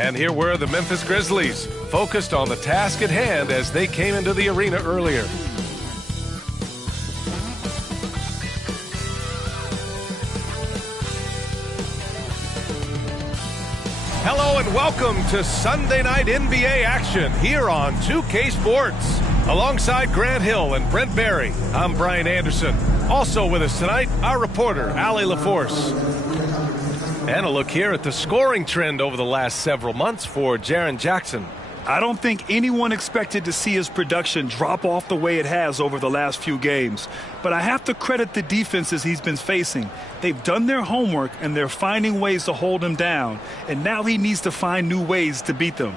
And here were the Memphis Grizzlies, focused on the task at hand as they came into the arena earlier. Hello and welcome to Sunday Night NBA action here on 2K Sports. Alongside Grant Hill and Brent Barry, I'm Brian Anderson. Also with us tonight, our reporter, Allie LaForce. And a look here at the scoring trend over the last several months for Jaren Jackson. I don't think anyone expected to see his production drop off the way it has over the last few games. But I have to credit the defenses he's been facing. They've done their homework, and they're finding ways to hold him down. And now he needs to find new ways to beat them.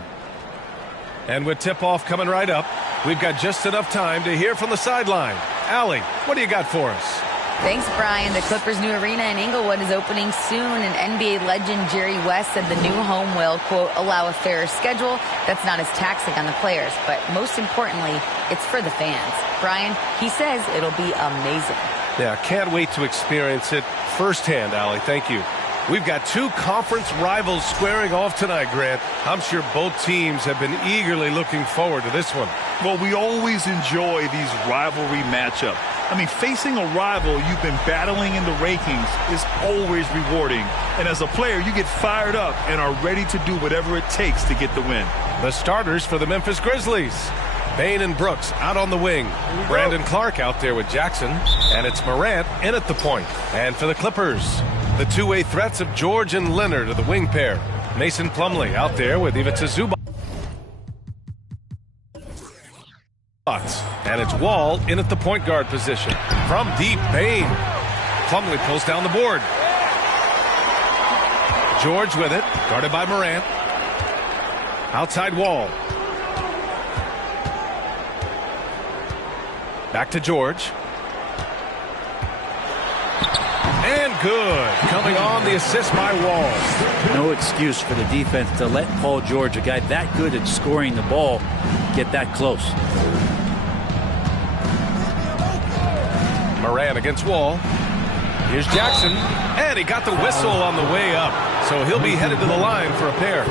And with tip-off coming right up, we've got just enough time to hear from the sideline. Allie, what do you got for us? Thanks, Brian. The Clippers' new arena in Inglewood is opening soon, and NBA legend Jerry West said the new home will, quote, allow a fairer schedule that's not as taxing on the players. But most importantly, it's for the fans. Brian, he says it'll be amazing. Yeah, can't wait to experience it firsthand, Allie. Thank you. We've got two conference rivals squaring off tonight, Grant. I'm sure both teams have been eagerly looking forward to this one. Well, we always enjoy these rivalry matchups. I mean, facing a rival you've been battling in the rankings is always rewarding. And as a player, you get fired up and are ready to do whatever it takes to get the win. The starters for the Memphis Grizzlies. Bain and Brooks out on the wing. Brandon Clark out there with Jackson. And it's Morant in at the point. And for the Clippers, the two-way threats of George and Leonard are the wing pair. Mason Plumlee out there with Ivica Zubac. And it's Wall in at the point guard position. From deep, Bain. Plumlee pulls down the board. George with it, guarded by Morant. Outside Wall. Back to George. And good. Coming on the assist by Wall. No excuse for the defense to let Paul George, a guy that good at scoring the ball, get that close. Morant against Wall. Here's Jackson. And he got the whistle on the way up. So he'll be headed to the line for a pair.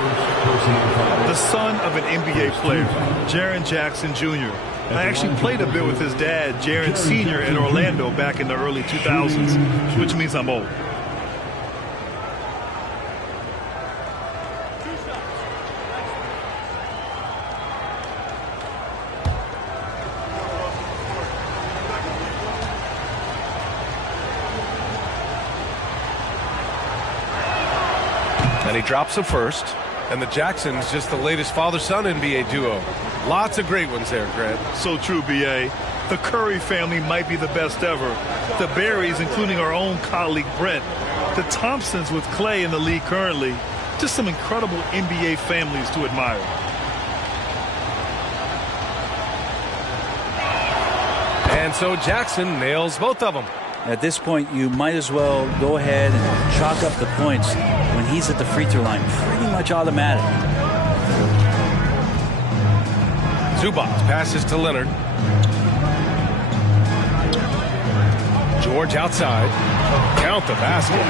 The son of an NBA player, Jaren Jackson Jr. I actually played a bit with his dad, Jaren Sr. in Orlando back in the early 2000s, which means I'm old. And he drops a first. And the Jacksons just the latest father-son NBA duo. Lots of great ones there, Grant. So true, B.A. The Curry family might be the best ever. The Barrys, including our own colleague Brent. The Thompsons with Clay in the league currently. Just some incredible NBA families to admire. And so Jackson nails both of them. At this point, you might as well go ahead and chalk up the points when he's at the free throw line. Pretty much automatic. Zubac passes to Leonard. George outside. Count the basket.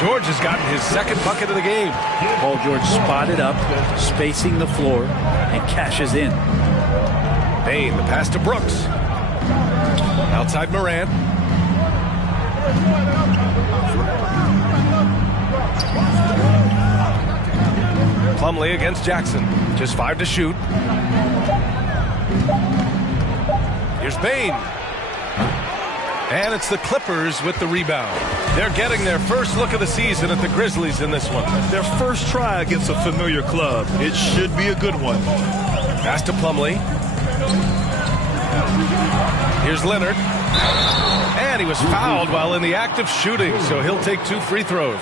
George has gotten his second bucket of the game. Paul George spotted up, spacing the floor, and cashes in. Bain, the pass to Brooks. Outside Morant. Plumlee against Jackson. Just 5 to shoot. Here's Bain. And it's the Clippers with the rebound. They're getting their first look of the season at the Grizzlies in this one. Their first try against a familiar club. It should be a good one. Pass to Plumlee. Here's Leonard. And he was fouled while in the act of shooting, so he'll take 2 free throws.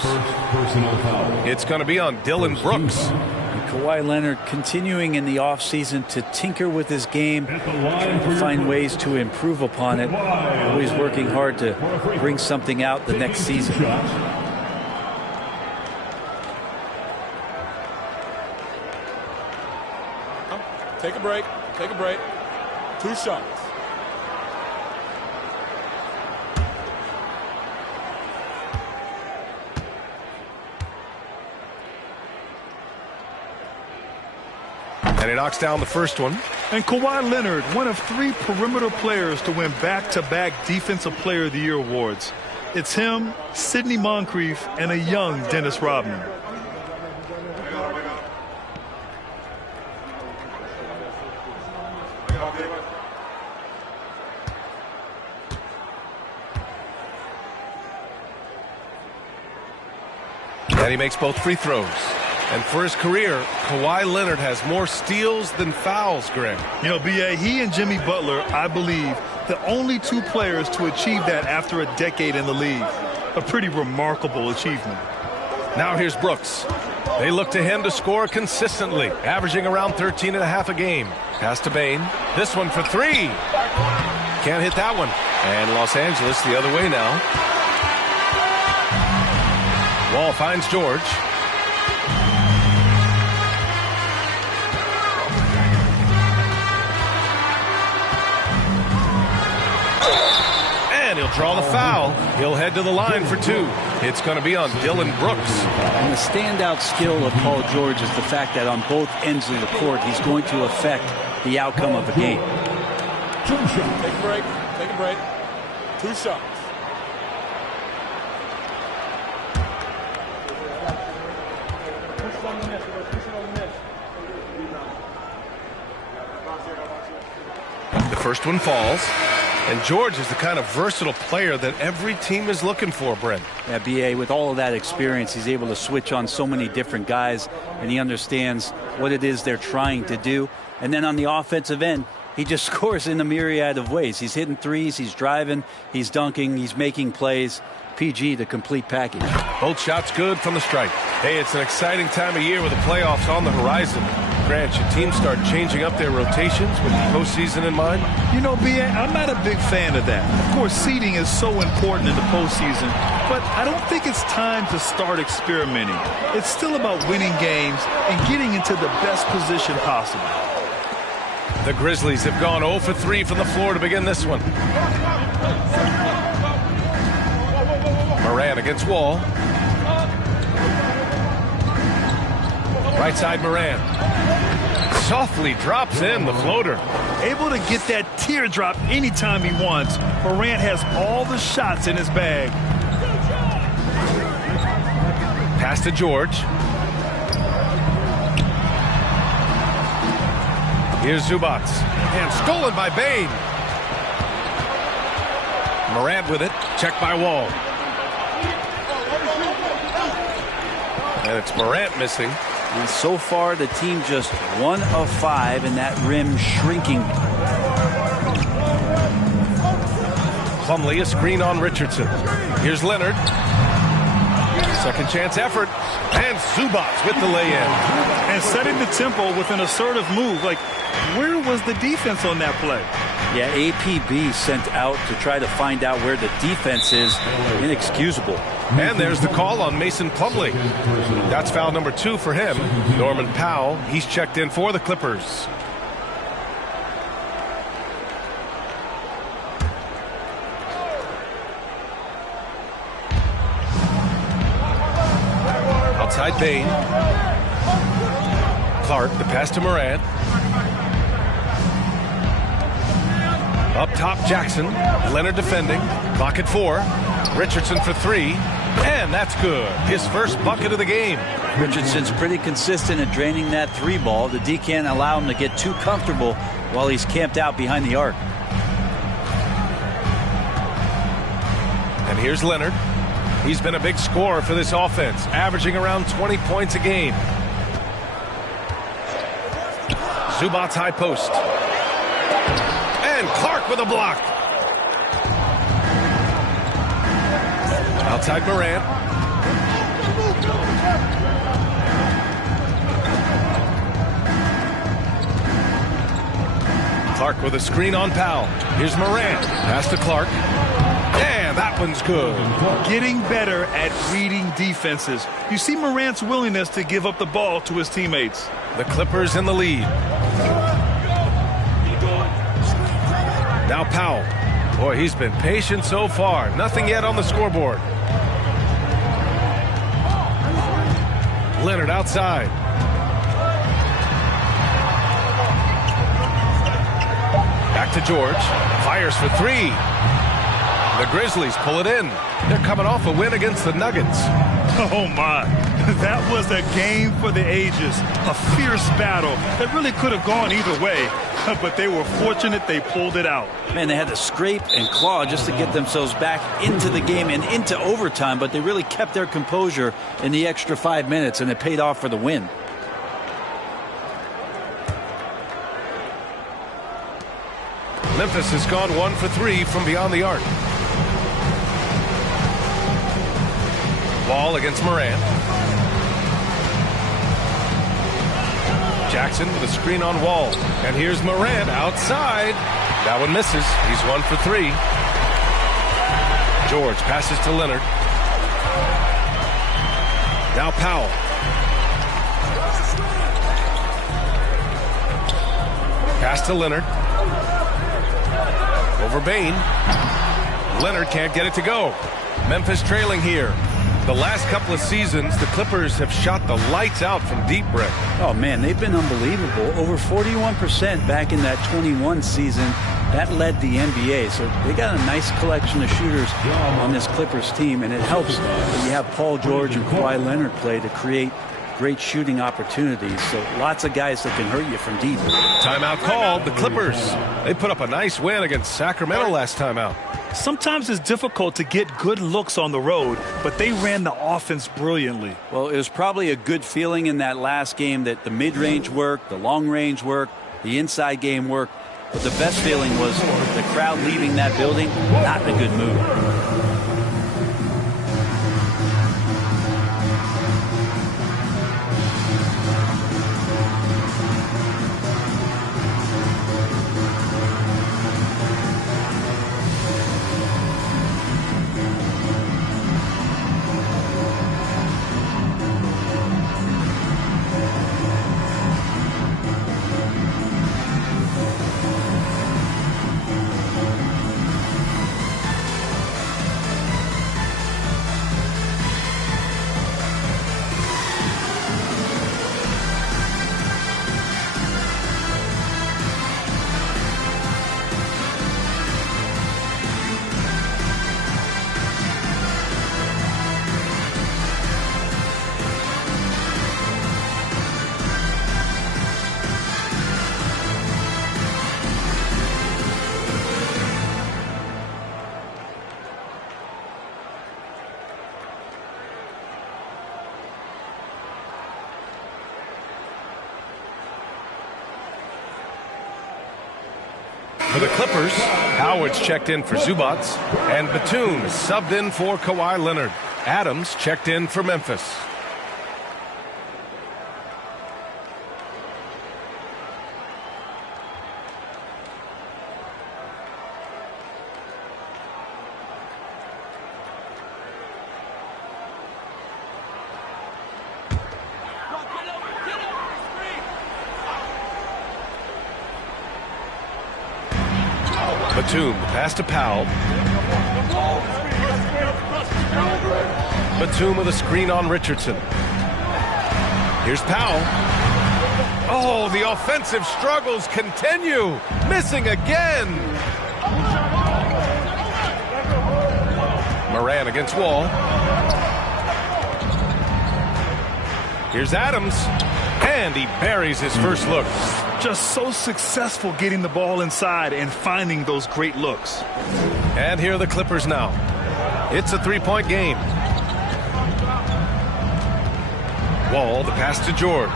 It's going to be on Dylan Brooks. And Kawhi Leonard continuing in the offseason to tinker with his game, trying to find ways to improve upon it, always working hard to bring something out the next season. Take a break. Take a break. 2 shots. And he knocks down the first one. And Kawhi Leonard, one of 3 perimeter players to win back-to-back Defensive Player of the Year awards. It's him, Sidney Moncrief, and a young Dennis Rodman. And he makes both free throws. And for his career, Kawhi Leonard has more steals than fouls, Greg. You know, B.A., he and Jimmy Butler, I believe, the only 2 players to achieve that after a decade in the league. A pretty remarkable achievement. Now here's Brooks. They look to him to score consistently, averaging around 13.5 a game. Pass to Bane. This one for 3. Can't hit that one. And Los Angeles the other way now. Wall finds George. And he'll draw the foul. He'll head to the line for 2. It's going to be on Dylan Brooks. And the standout skill of Paul George is the fact that on both ends of the court, he's going to affect the outcome of the game. Take a break. Take a break. 2 shots. The first one falls. And George is the kind of versatile player that every team is looking for, Brent. Yeah, B.A., with all of that experience, he's able to switch on so many different guys, and he understands what it is they're trying to do. And then on the offensive end, he just scores in a myriad of ways. He's hitting threes, he's driving, he's dunking, he's making plays. PG, the complete package. Both shots good from the stripe. Hey, it's an exciting time of year with the playoffs on the horizon. Grant, should teams start changing up their rotations with the postseason in mind? You know, B.A., I'm not a big fan of that. Of course, seeding is so important in the postseason, but I don't think it's time to start experimenting. It's still about winning games and getting into the best position possible. The Grizzlies have gone 0 for 3 from the floor to begin this one. Moran against Wall. Right side Moran. Softly drops in the floater. Able to get that teardrop anytime he wants. Morant has all the shots in his bag. Pass to George. Here's Zubats. And stolen by Bane. Morant with it. Checked by Wall. And it's Morant missing. And so far, the team just 1 of 5, and that rim shrinking. Plumlee, a screen on Richardson. Here's Leonard. Second chance effort. And Zubats with the lay-in. And setting the tempo with an assertive move. Like, where was the defense on that play? Yeah, APB sent out to try to find out where the defense is. Inexcusable. And there's the call on Mason Plumlee. That's foul number 2 for him. Norman Powell, he's checked in for the Clippers. Outside Bane. Clark, the pass to Morant. Up top, Jackson. Leonard defending. Clock at 4. Richardson for 3. And that's good. His first bucket of the game. Richardson's pretty consistent at draining that 3 ball. The D can't allow him to get too comfortable while he's camped out behind the arc. And here's Leonard. He's been a big scorer for this offense, averaging around 20 points a game. Zubats high post. And Clark with a block. Outside Morant. Clark with a screen on Powell. Here's Morant. Pass to Clark. And that one's good. Getting better at reading defenses. You see Morant's willingness to give up the ball to his teammates. The Clippers in the lead. Now Powell. Boy, he's been patient so far. Nothing yet on the scoreboard. Leonard outside. to George. Fires for three. The Grizzlies pull it in. They're coming off a win against the Nuggets. Oh, my. That was a game for the ages. A fierce battle that really could have gone either way. But they were fortunate they pulled it out. Man, they had to scrape and claw just to get themselves back into the game and into overtime. But they really kept their composure in the extra 5 minutes, and it paid off for the win. Memphis has gone 1 for 3 from beyond the arc. Wall against Morant. Jackson with a screen on Wall. And here's Morant outside. That one misses. He's 1 for 3. George passes to Leonard. Now Powell. Pass to Leonard. Over Bain. Leonard can't get it to go. Memphis trailing here. The last couple of seasons, the Clippers have shot the lights out from deep break. Oh, man, they've been unbelievable. Over 41% back in that 21 season. That led the NBA. So they got a nice collection of shooters on this Clippers team, and it helps that you have Paul George and Kawhi Leonard play to create great shooting opportunities. So lots of guys that can hurt you from deep. Timeout called. The Clippers, they put up a nice win against Sacramento last time out. Sometimes it's difficult to get good looks on the road, but they ran the offense brilliantly. Well, it was probably a good feeling in that last game that the mid-range worked, the long-range worked, the inside game worked. But the best feeling was the crowd leaving that building, not in a good mood. For the Clippers, Howard's checked in for Zubac, and Batum is subbed in for Kawhi Leonard. Adams checked in for Memphis. Batum, the pass to Powell. Batum with a screen on Richardson. Here's Powell. Oh, the offensive struggles continue. Missing again. Morant against Wall. Here's Adams. And he buries his first look. Just so successful getting the ball inside and finding those great looks. And here are the Clippers now. It's a three-point game. Wall, the pass to George.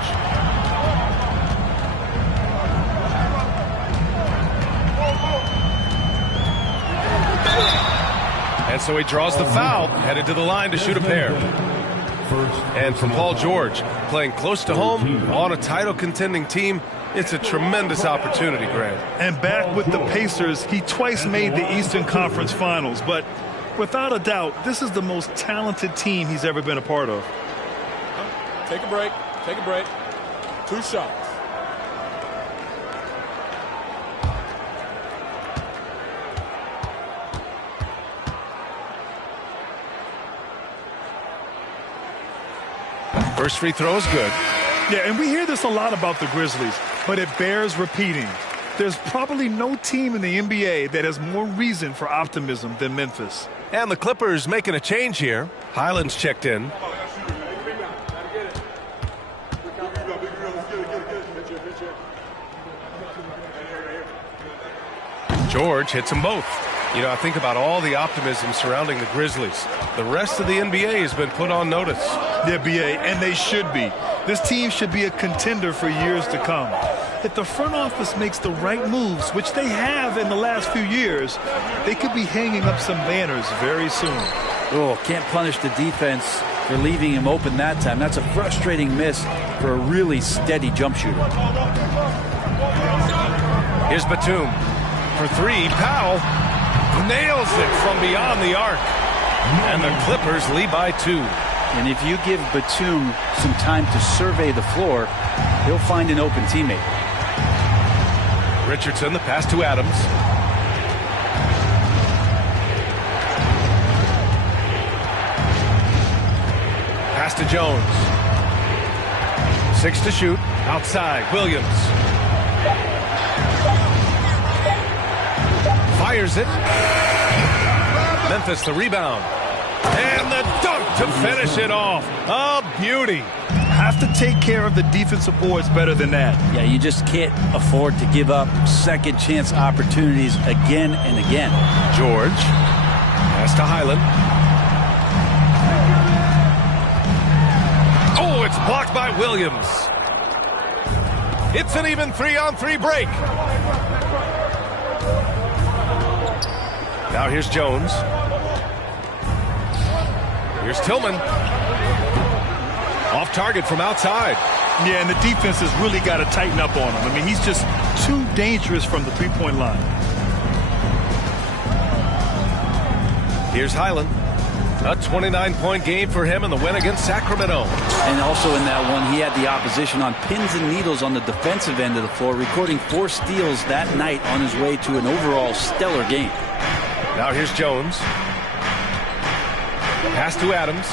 And so he draws the foul, headed to the line to shoot a pair. And from Paul George, playing close to home on a title-contending team, it's a tremendous opportunity, Grant. And back with the Pacers, he twice made the Eastern Conference Finals. But without a doubt, this is the most talented team he's ever been a part of. Take a break. Take a break. 2 shots. First free throw is good. Yeah, and we hear this a lot about the Grizzlies, but it bears repeating. There's probably no team in the NBA that has more reason for optimism than Memphis. And the Clippers making a change here. Highland's checked in. George hits them both. You know, I think about all the optimism surrounding the Grizzlies. The rest of the NBA has been put on notice. Yeah, BA, and they should be. This team should be a contender for years to come. If the front office makes the right moves, which they have in the last few years, they could be hanging up some banners very soon. Oh, can't punish the defense for leaving him open that time. That's a frustrating miss for a really steady jump shooter. Here's Batum for three. Powell nails it from beyond the arc. And the Clippers lead by 2. And if you give Batum some time to survey the floor, he'll find an open teammate. Richardson, the pass to Adams. Pass to Jones. 6 to shoot. Outside, Williams. Fires it. Memphis the rebound. And the dunk to finish it off. A beauty. Have to take care of the defensive boards better than that. Yeah, you just can't afford to give up second chance opportunities again and again. George. Pass to Highland. Oh, it's blocked by Williams. It's an even 3-on-3 break. Now here's Jones. Here's Tillman. Off target from outside. Yeah, and the defense has really got to tighten up on him. I mean, he's just too dangerous from the three-point line. Here's Highland. A 29-point game for him in the win against Sacramento. And also in that one, he had the opposition on pins and needles on the defensive end of the floor, recording 4 steals that night on his way to an overall stellar game. Now here's Jones. Pass to Adams.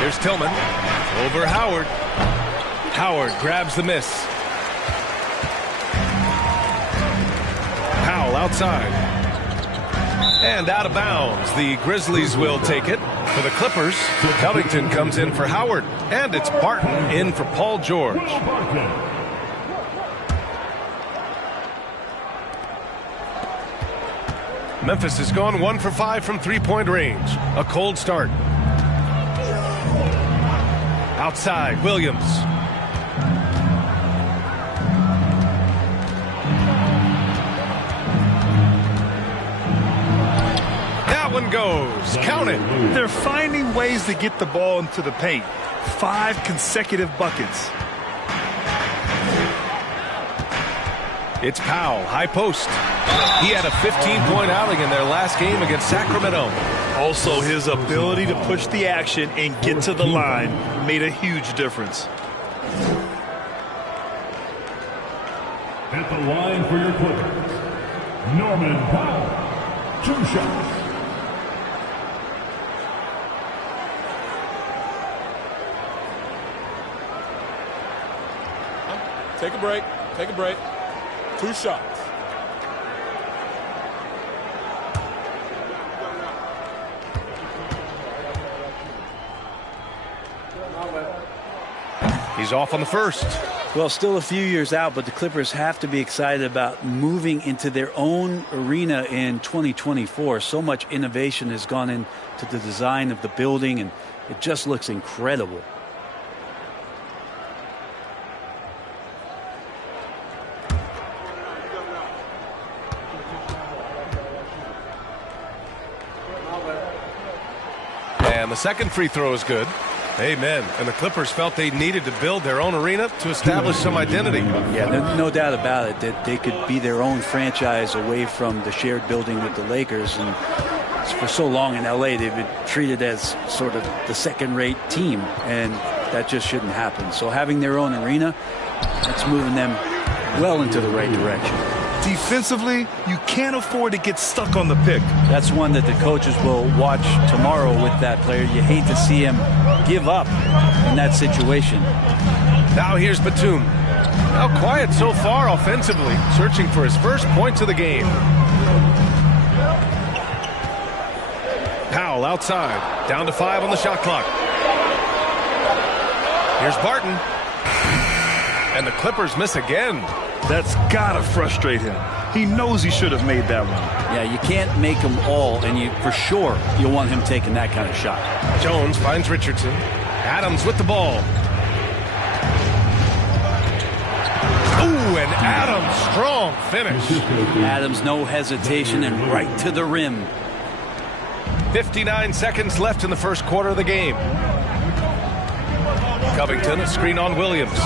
Here's Tillman. Over Howard. Howard grabs the miss. Powell outside. And out of bounds. The Grizzlies will take it. For the Clippers, Covington comes in for Howard. And it's Barton in for Paul George. Memphis has gone 1 for 5 from three-point range. A cold start. Outside, Williams. That one goes. Count it. They're finding ways to get the ball into the paint. 5 consecutive buckets. It's Powell, high post. He had a 15-point outing in their last game against Sacramento. Also, his ability to push the action and get to the line made a huge difference. At the line for your Clippers, Norman Powell. 2 shots. Take a break. Take a break. 2 shots. He's off on the first. Well, still a few years out, but the Clippers have to be excited about moving into their own arena in 2024. So much innovation has gone into the design of the building, and it just looks incredible. And the second free throw is good. Amen. And the Clippers felt they needed to build their own arena to establish some identity. Yeah, no doubt about it that they could be their own franchise away from the shared building with the Lakers. And for so long in L.A., they've been treated as sort of the second-rate team, and that just shouldn't happen. So having their own arena, that's moving them well into the right direction. Defensively, you can't afford to get stuck on the pick. That's one that the coaches will watch tomorrow with that player. You hate to see him give up in that situation. Now here's Batum. Now quiet so far offensively, searching for his first points of the game. Powell outside, down to 5 on the shot clock. Here's Barton. And the Clippers miss again. That's gotta frustrate him. He knows he should have made that one. Yeah, you can't make them all, and for sure you'll want him taking that kind of shot. Jones finds Richardson. Adams with the ball. Ooh, and Adams, strong finish. Adams, no hesitation, and right to the rim. 59 seconds left in the first quarter of the game. Covington, a screen on Williams.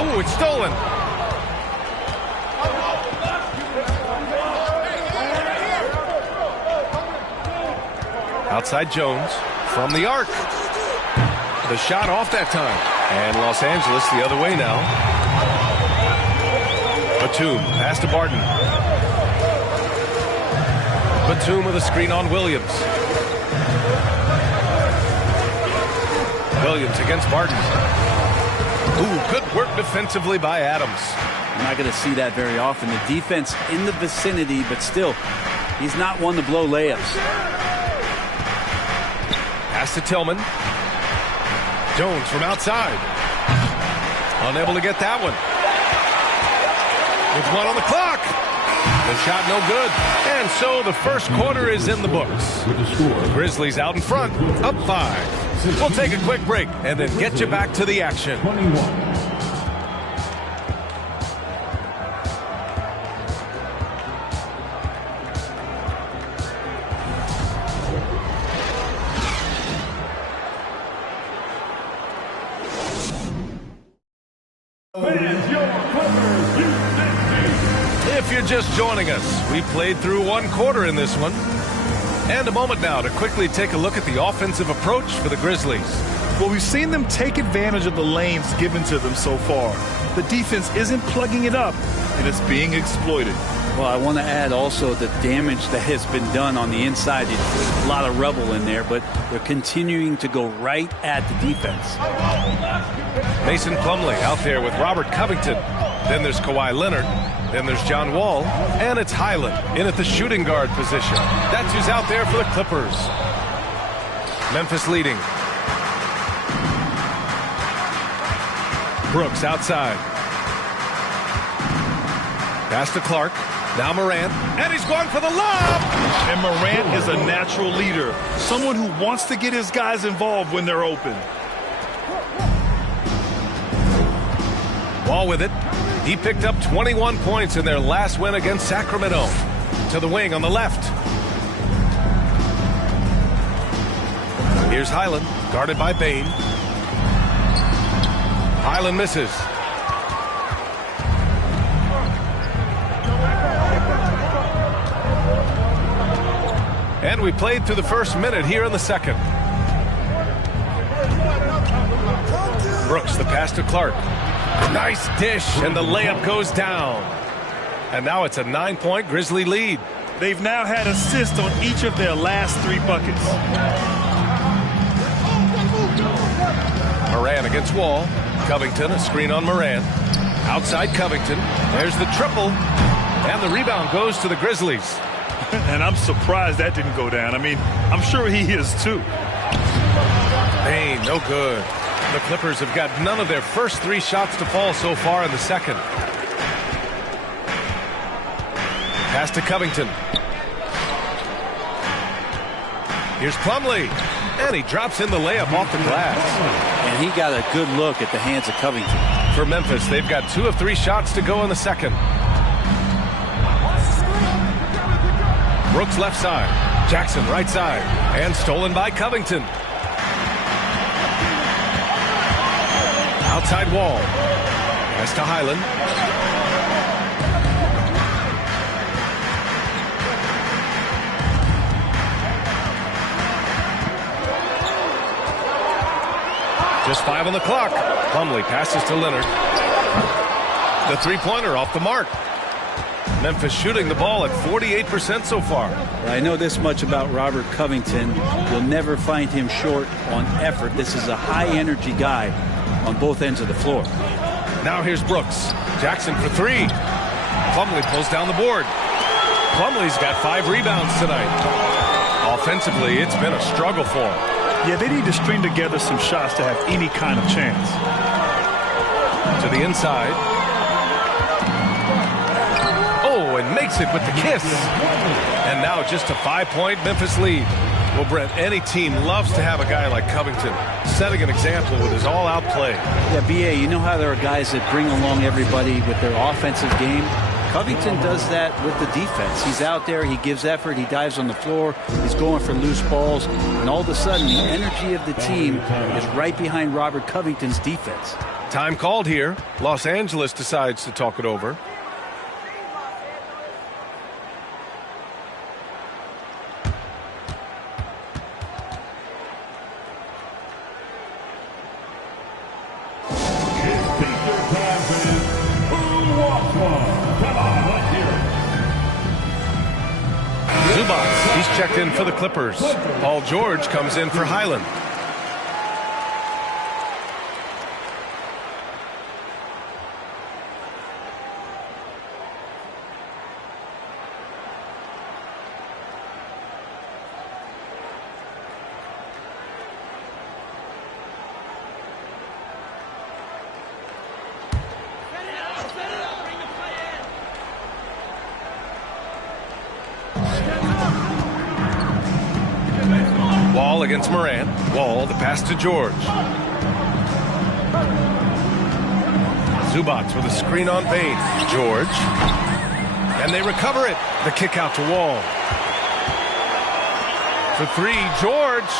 Oh, it's stolen. Outside Jones from the arc. The shot off that time. And Los Angeles the other way now. Batum, pass to Barton. Batum with a screen on Williams. Williams against Barton. Ooh, good work defensively by Adams. I'm not going to see that very often. The defense in the vicinity, but still, he's not one to blow layups. Pass to Tillman. Jones from outside. Unable to get that one. With 1 on the clock. The shot no good. And so the first quarter is in the books. The Grizzlies out in front, up 5. We'll take a quick break and then get you back to the action. 21. If you're just joining us, we played through 1 quarter in this one. And a moment now to quickly take a look at the offensive approach for the Grizzlies. Well, we've seen them take advantage of the lanes given to them so far. The defense isn't plugging it up, and it's being exploited. Well, I want to add also the damage that has been done on the inside. There's a lot of rubble in there, but they're continuing to go right at the defense. Mason Plumlee out there with Robert Covington. Then there's Kawhi Leonard. Then there's John Wall. And it's Highland in at the shooting guard position. That's who's out there for the Clippers. Memphis leading. Brooks outside. Pass to Clark. Now Morant. And he's going for the lob. And Morant is a natural leader. Someone who wants to get his guys involved when they're open. Wall with it. He picked up 21 points in their last win against Sacramento. To the wing on the left. Here's Highland, guarded by Bain. Highland misses. And we played through the first minute here in the second. Brooks, the pass to Clark. Nice dish, and the layup goes down. And now it's a 9-point Grizzly lead. They've now had assists on each of their last 3 buckets. Morant against Wall. Covington, a screen on Morant. Outside Covington. There's the triple. And the rebound goes to the Grizzlies. And I'm surprised that didn't go down. I mean, I'm sure he is too. Bain, no good. The Clippers have got none of their first 3 shots to fall so far in the second. Pass to Covington. Here's Plumlee. And he drops in the layup off the glass. And he got a good look at the hands of Covington. For Memphis, they've got 2 of 3 shots to go in the second. Brooks left side. Jackson right side. And stolen by Covington. Outside Wall. Pass to Highland. Just 5 on the clock. Plumlee passes to Leonard. The 3-pointer off the mark. Memphis shooting the ball at 48% so far. I know this much about Robert Covington. You'll never find him short on effort. This is a high-energy guy on both ends of the floor. Now here's Brooks. Jackson for three. Plumlee pulls down the board. Plumlee's got 5 rebounds tonight. Offensively, it's been a struggle for him. Yeah, they need to string together some shots to have any kind of chance. To the inside. Oh, and makes it with the kiss. And now just a 5-point Memphis lead. Well, Brent, any team loves to have a guy like Covington setting an example with his all-out play. Yeah, B.A., you know how there are guys that bring along everybody with their offensive game? Covington does that with the defense. He's out there, he gives effort, he dives on the floor, he's going for loose balls, and all of a sudden the energy of the team is right behind Robert Covington's defense. Time called here. Los Angeles decides to talk it over. He's checked in for the Clippers. Paul George comes in for Highland. Wall against Morant. Wall, the pass to George. Zubats with a screen on Bain. George. And they recover it. The kick out to Wall. For three, George.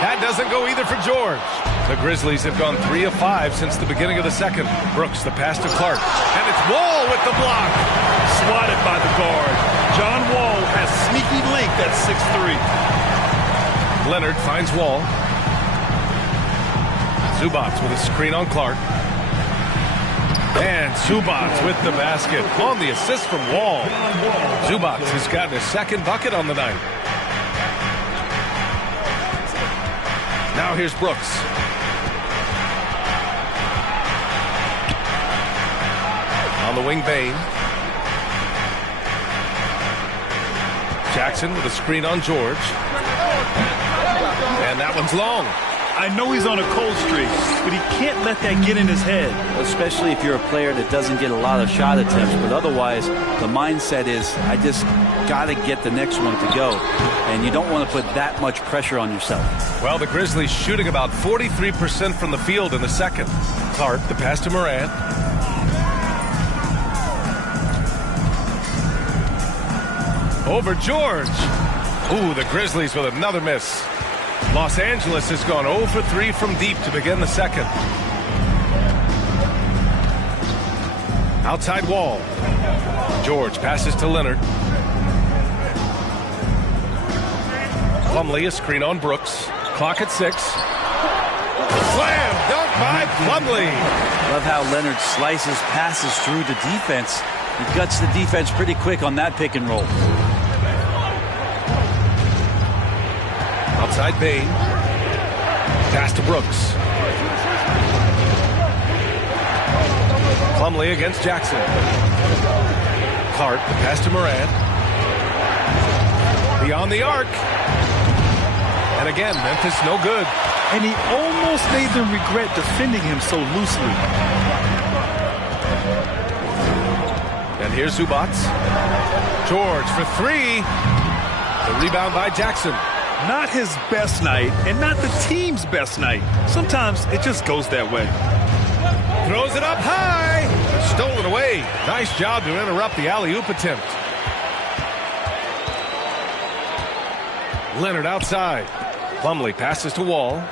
That doesn't go either for George. The Grizzlies have gone 3 of 5 since the beginning of the second. Brooks, the pass to Clark. And it's Wall with the block. Swatted by the guard. John Wall has sneaky length at 6'3". Leonard finds Wall. Zubats with a screen on Clark. And Zubats with the basket on the assist from Wall. Zubats has gotten his second bucket on the night. Now here's Brooks. On the wing, Bain. Jackson with a screen on George. And that one's long. I know he's on a cold streak, but he can't let that get in his head. Especially if you're a player that doesn't get a lot of shot attempts, but otherwise the mindset is, I just got to get the next one to go. And you don't want to put that much pressure on yourself. Well, the Grizzlies shooting about 43% from the field in the second. Clark, the pass to Morant. Over George. Ooh, the Grizzlies with another miss. Los Angeles has gone 0 for 3 from deep to begin the second. Outside Wall. George passes to Leonard. Plumlee, a screen on Brooks. Clock at 6. Slam dunk by Plumlee. Love how Leonard slices passes through the defense. He guts the defense pretty quick on that pick and roll. Outside Bain. Pass to Brooks. Plumlee against Jackson. Clark, the pass to Morant. Beyond the arc. And again, Memphis no good. And he almost made them regret defending him so loosely. And here's Zubats. George for three. The rebound by Jackson. Not his best night, and not the team's best night. Sometimes it just goes that way. Throws it up high. Stolen away. Nice job to interrupt the alley-oop attempt. Leonard outside. Plumlee passes to Wall.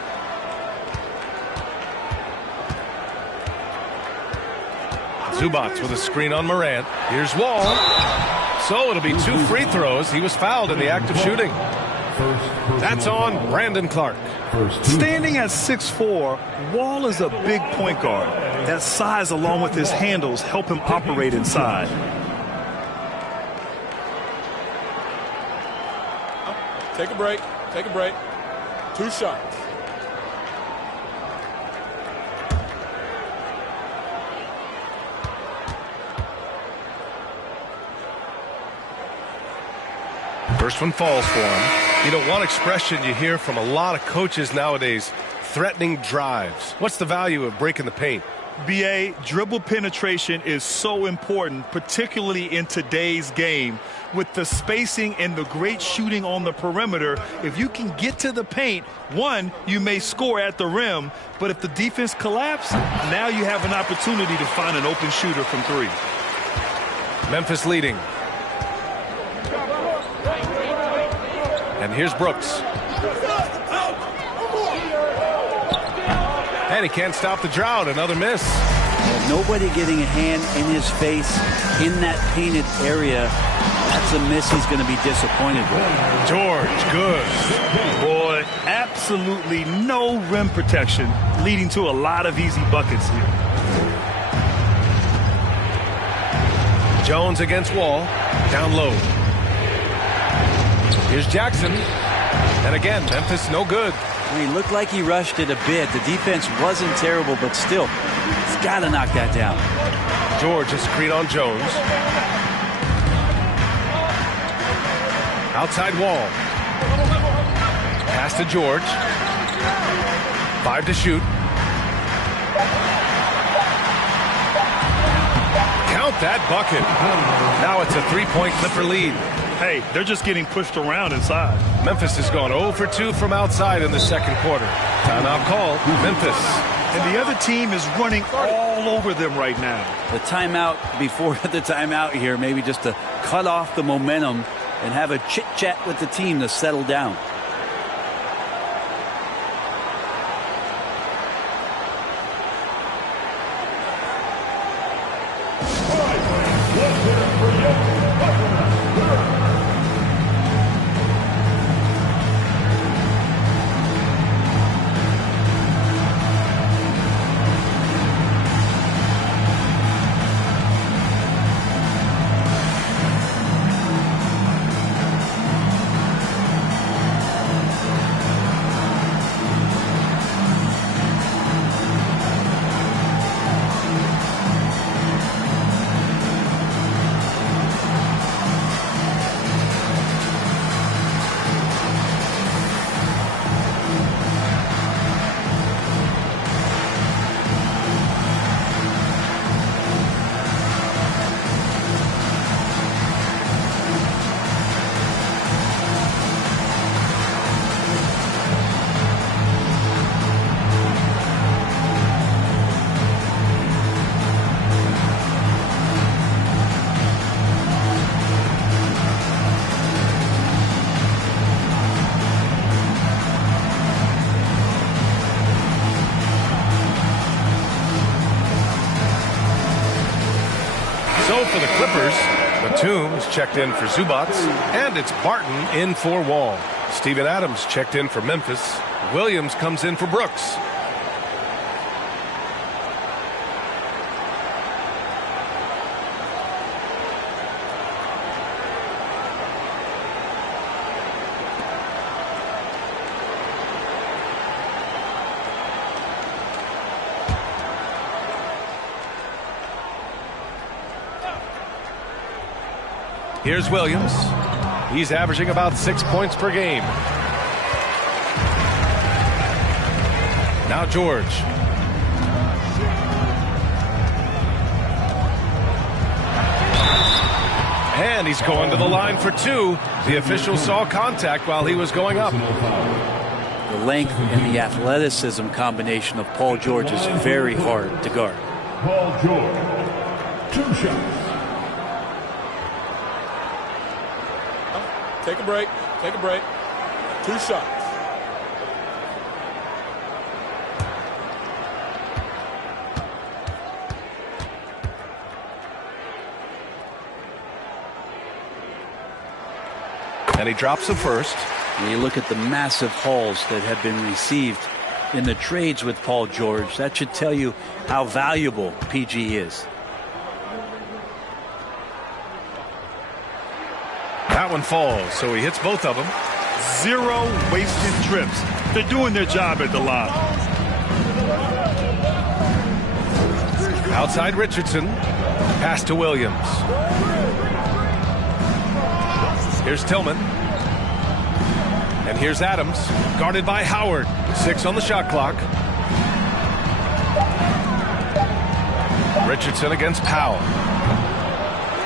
Zubats with a screen on Morant. Here's Wall. So it'll be 2 free throws. He was fouled in the act of shooting. That's on Brandon Clark. Standing at 6'4", Wall is a big point guard. That size along with his handles help him operate inside. Take a break. Take a break. 2 shots. First one falls for him. You know, one expression you hear from a lot of coaches nowadays, threatening drives. What's the value of breaking the paint? BA, dribble penetration is so important, particularly in today's game. With the spacing and the great shooting on the perimeter, if you can get to the paint, one, you may score at the rim, but if the defense collapses, now you have an opportunity to find an open shooter from 3. Memphis leading. And here's Brooks. And he can't stop the drought. Another miss. Nobody getting a hand in his face in that painted area. That's a miss he's going to be disappointed with. George, good. Boy, absolutely no rim protection, leading to a lot of easy buckets here. Jones against Wall. Down low. Here's Jackson. And again, Memphis no good. He looked like he rushed it a bit. The defense wasn't terrible, but still, he's got to knock that down. George a screen on Jones. Outside Wall. Pass to George. 5 to shoot. Count that bucket. Now it's a 3-point Clipper lead. Hey, they're just getting pushed around inside. Memphis has gone 0 for 2 from outside in the second quarter. Timeout call, Memphis. And the other team is running all over them right now. The timeout before the timeout here, maybe just to cut off the momentum and have a chit-chat with the team to settle down. So for the Clippers, Batum is checked in for Zubats, and it's Barton in for Wall. Steven Adams checked in for Memphis. Williams comes in for Brooks. Here's Williams. He's averaging about 6 points per game. Now George. And he's going to the line for 2. The official saw contact while he was going up. The length and the athleticism combination of Paul George is very hard to guard. Paul George, 2 shots. Take a break. Take a break. 2 shots. And he drops the first. When you look at the massive hauls that have been received in the trades with Paul George, that should tell you how valuable PG is. That one falls, so he hits both of them. 0 wasted trips. They're doing their job at the line. Outside Richardson. Pass to Williams. Here's Tillman. And here's Adams. Guarded by Howard. 6 on the shot clock. Richardson against Powell.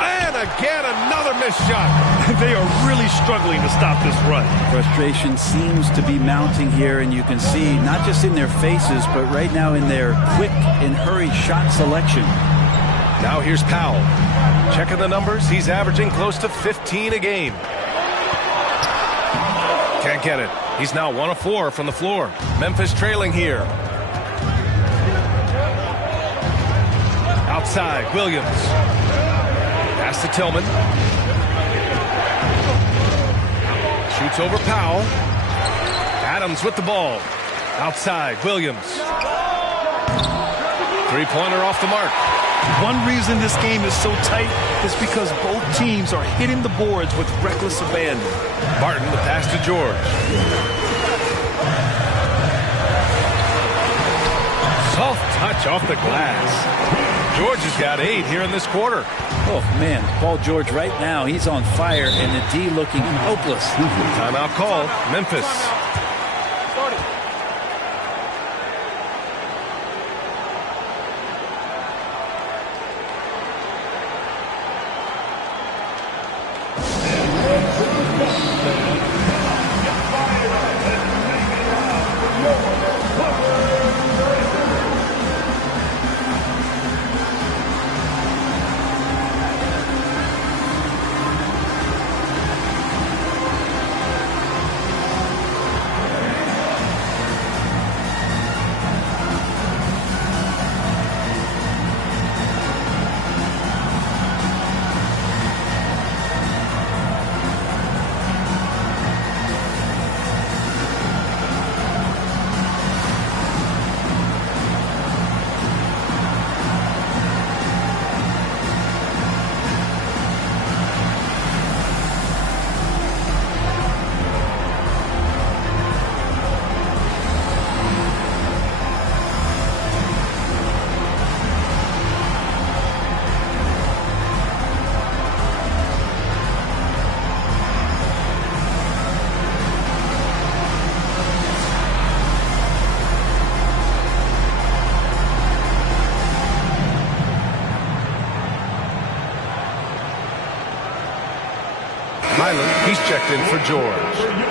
And again, another missed shot. They are really struggling to stop this run. Frustration seems to be mounting here, and you can see not just in their faces, but right now in their quick and hurried shot selection. Now here's Powell. Checking the numbers. He's averaging close to 15 a game. Can't get it. He's now 1 of 4 from the floor. Memphis trailing here. Outside, Williams. Pass to Tillman. Shoots over Powell. Adams with the ball. Outside, Williams. Three-pointer off the mark. One reason this game is so tight is because both teams are hitting the boards with reckless abandon. Barton, the pass to George. Soft touch off the glass. George has got 8 here in this quarter. Oh, man, Paul George right now, he's on fire, and the D looking hopeless. Timeout call, Memphis. He's checked in for George.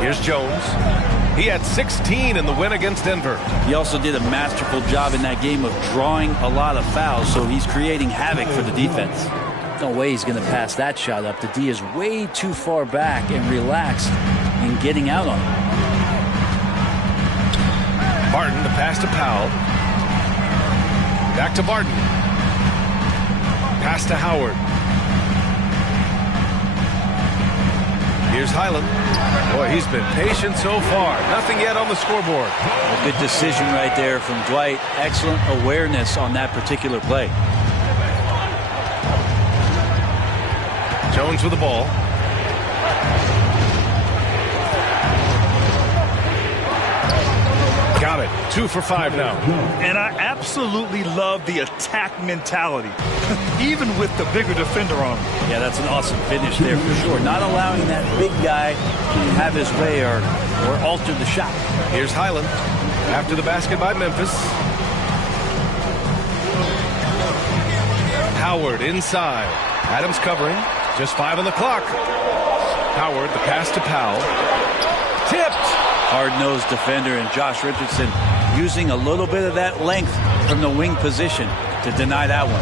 Here's Jones. He had 16 in the win against Denver. He also did a masterful job in that game of drawing a lot of fouls, so he's creating havoc for the defense. No way he's going to pass that shot up. The D is way too far back and relaxed in getting out on it. Barton, the pass to Powell. Back to Barton. Pass to Howard. Here's Highland. Boy, he's been patient so far. Nothing yet on the scoreboard. A good decision right there from Dwight. Excellent awareness on that particular play. Jones with the ball. Got it. 2 for 5 now. And I absolutely love the attack mentality, even with the bigger defender on him. Yeah, that's an awesome finish there for sure. Not allowing that big guy to have his way or alter the shot. Here's Highland. After the basket by Memphis. Howard inside. Adams covering. Just 5 on the clock. Howard, the pass to Powell. Tipped. Hard-nosed defender, and Josh Richardson using a little bit of that length from the wing position to deny that one.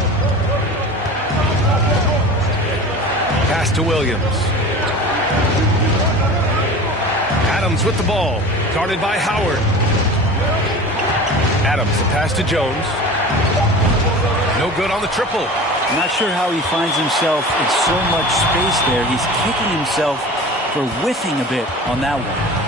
Pass to Williams. Adams with the ball. Guarded by Howard. Adams, the pass to Jones. No good on the triple. I'm not sure how he finds himself in so much space there. He's kicking himself for whiffing a bit on that one.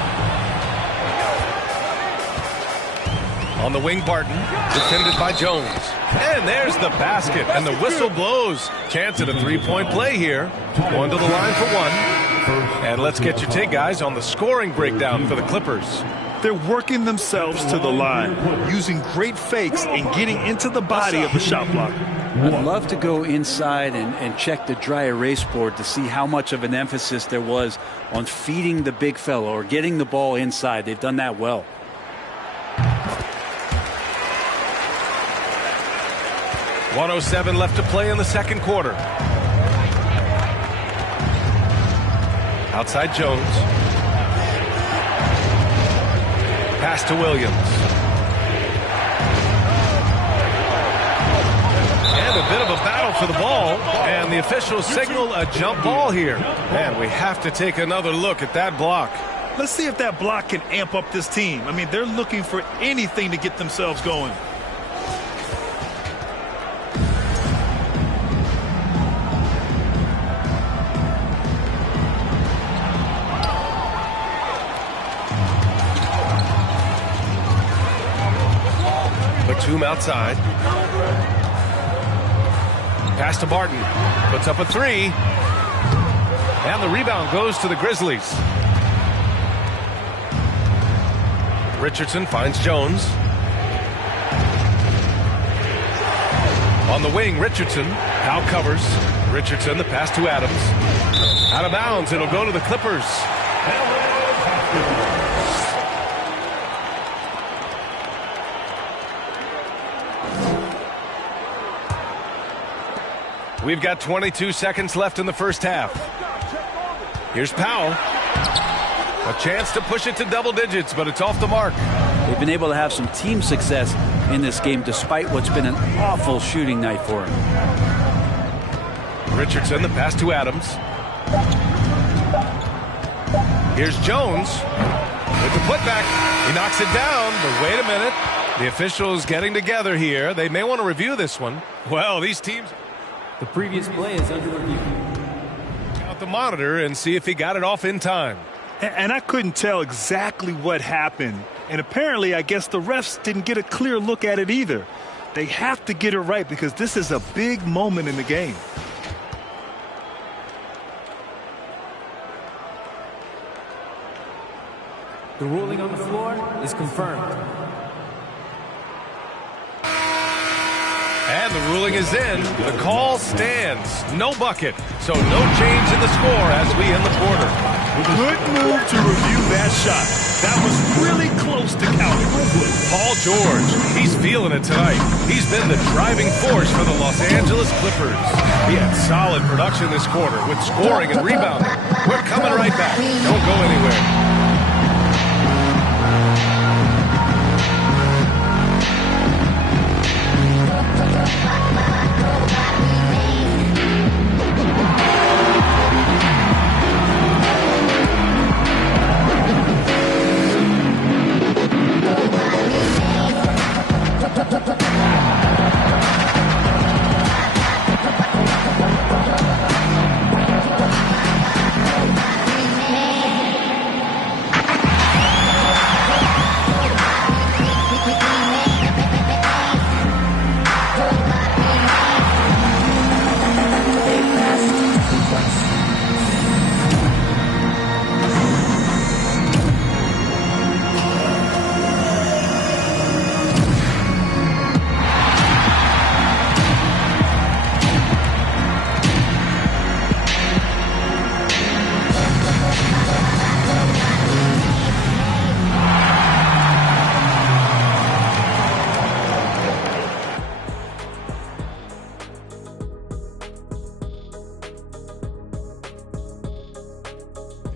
On the wing, Barton, defended by Jones. And there's the basket, and the whistle blows. Chance at a three-point play here. Going to the line for one. And let's get your take, guys, on the scoring breakdown for the Clippers. They're working themselves to the line, using great fakes and getting into the body of the shot blocker. I'd love to go inside and check the dry erase board to see how much of an emphasis there was on feeding the big fella or getting the ball inside. They've done that well. .107 left to play in the second quarter. Outside Jones. Pass to Williams. And a bit of a battle for the ball. And the officials signal a jump ball here. And we have to take another look at that block. Let's see if that block can amp up this team. I mean, they're looking for anything to get themselves going. Batum outside. Pass to Barton. Puts up a three. And the rebound goes to the Grizzlies. Richardson finds Jones. On the wing, Richardson. Now covers. Richardson, the pass to Adams. Out of bounds. It'll go to the Clippers. We've got 22 seconds left in the first half. Here's Powell. A chance to push it to double digits, but it's off the mark. They've been able to have some team success in this game despite what's been an awful shooting night for him. Richardson, the pass to Adams. Here's Jones with the putback. He knocks it down, but wait a minute. The officials getting together here. They may want to review this one. Well, these teams... The previous play is under review. Out the monitor and see if he got it off in time. And I couldn't tell exactly what happened. And apparently, I guess the refs didn't get a clear look at it either. They have to get it right because this is a big moment in the game. The ruling on the floor is confirmed. And the ruling is in. The call stands. No bucket. So no change in the score as we end the quarter. Good move to review that shot. That was really close to counting. Paul George, he's feeling it tonight. He's been the driving force for the Los Angeles Clippers. He had solid production this quarter with scoring and rebounding. We're coming right back. Don't go anywhere.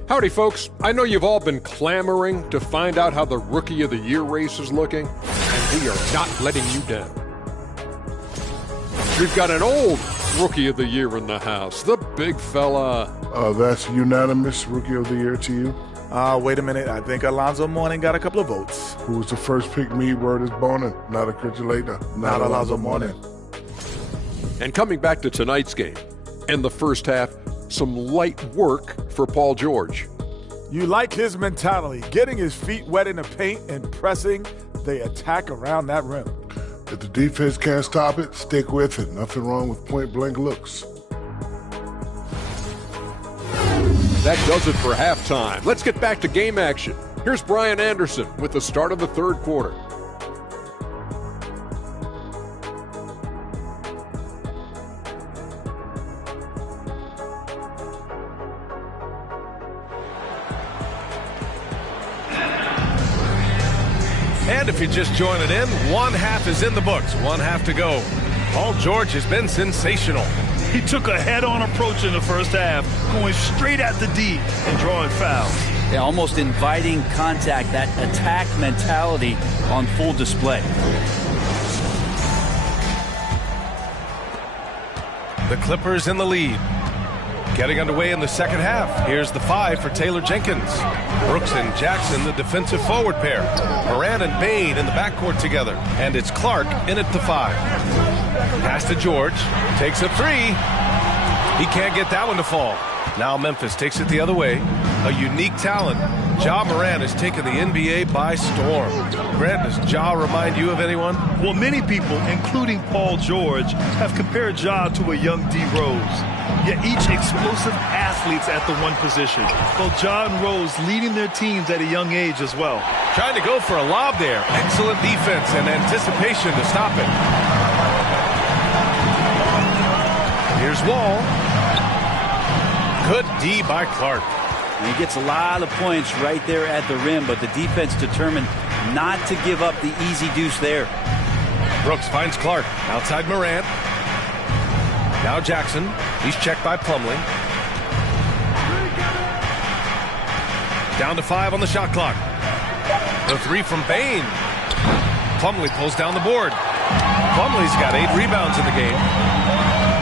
Howdy, folks. I know you've all been clamoring to find out how the Rookie of the Year race is looking, and we are not letting you down. We've got an old Rookie of the Year in the house, the big fella. That's unanimous Rookie of the Year to you? Wait a minute. I think Alonzo Mourning got a couple of votes. Who was the first pick me word is boning? Not a Congratulator. Not Alonzo Mourning. And coming back to tonight's game, in the first half, some light work for Paul George. You like his mentality, getting his feet wet in the paint and pressing the attack around that rim. If the defense can't stop it, stick with it. Nothing wrong with point-blank looks. That does it for halftime. Let's get back to game action. Here's Brian Anderson with the start of the third quarter. And if you're just joining in, one half is in the books, one half to go. Paul George has been sensational. He took a head-on approach in the first half, going straight at the D and drawing fouls. Yeah, almost inviting contact, that attack mentality on full display. The Clippers in the lead. Getting underway in the second half. Here's the 5 for Taylor Jenkins. Brooks and Jackson, the defensive forward pair. Moran and Bain in the backcourt together. And it's Clark in at the 5. Pass to George. Takes a 3. He can't get that one to fall. Now Memphis takes it the other way. A unique talent. Ja Moran has taken the NBA by storm. Grant, does Ja remind you of anyone? Well, many people, including Paul George, have compared Ja to a young D. Rose. Yet each explosive athletes at the one position. Both Ja and Rose leading their teams at a young age as well. Trying to go for a lob there. Excellent defense and anticipation to stop it. Here's Wall. Good D by Clark. And he gets a lot of points right there at the rim, but the defense determined not to give up the easy deuce there. Brooks finds Clark outside Moran. Now Jackson. He's checked by Plumlee. Down to 5 on the shot clock. The 3 from Bain. Plumlee pulls down the board. Plumlee's got 8 rebounds in the game.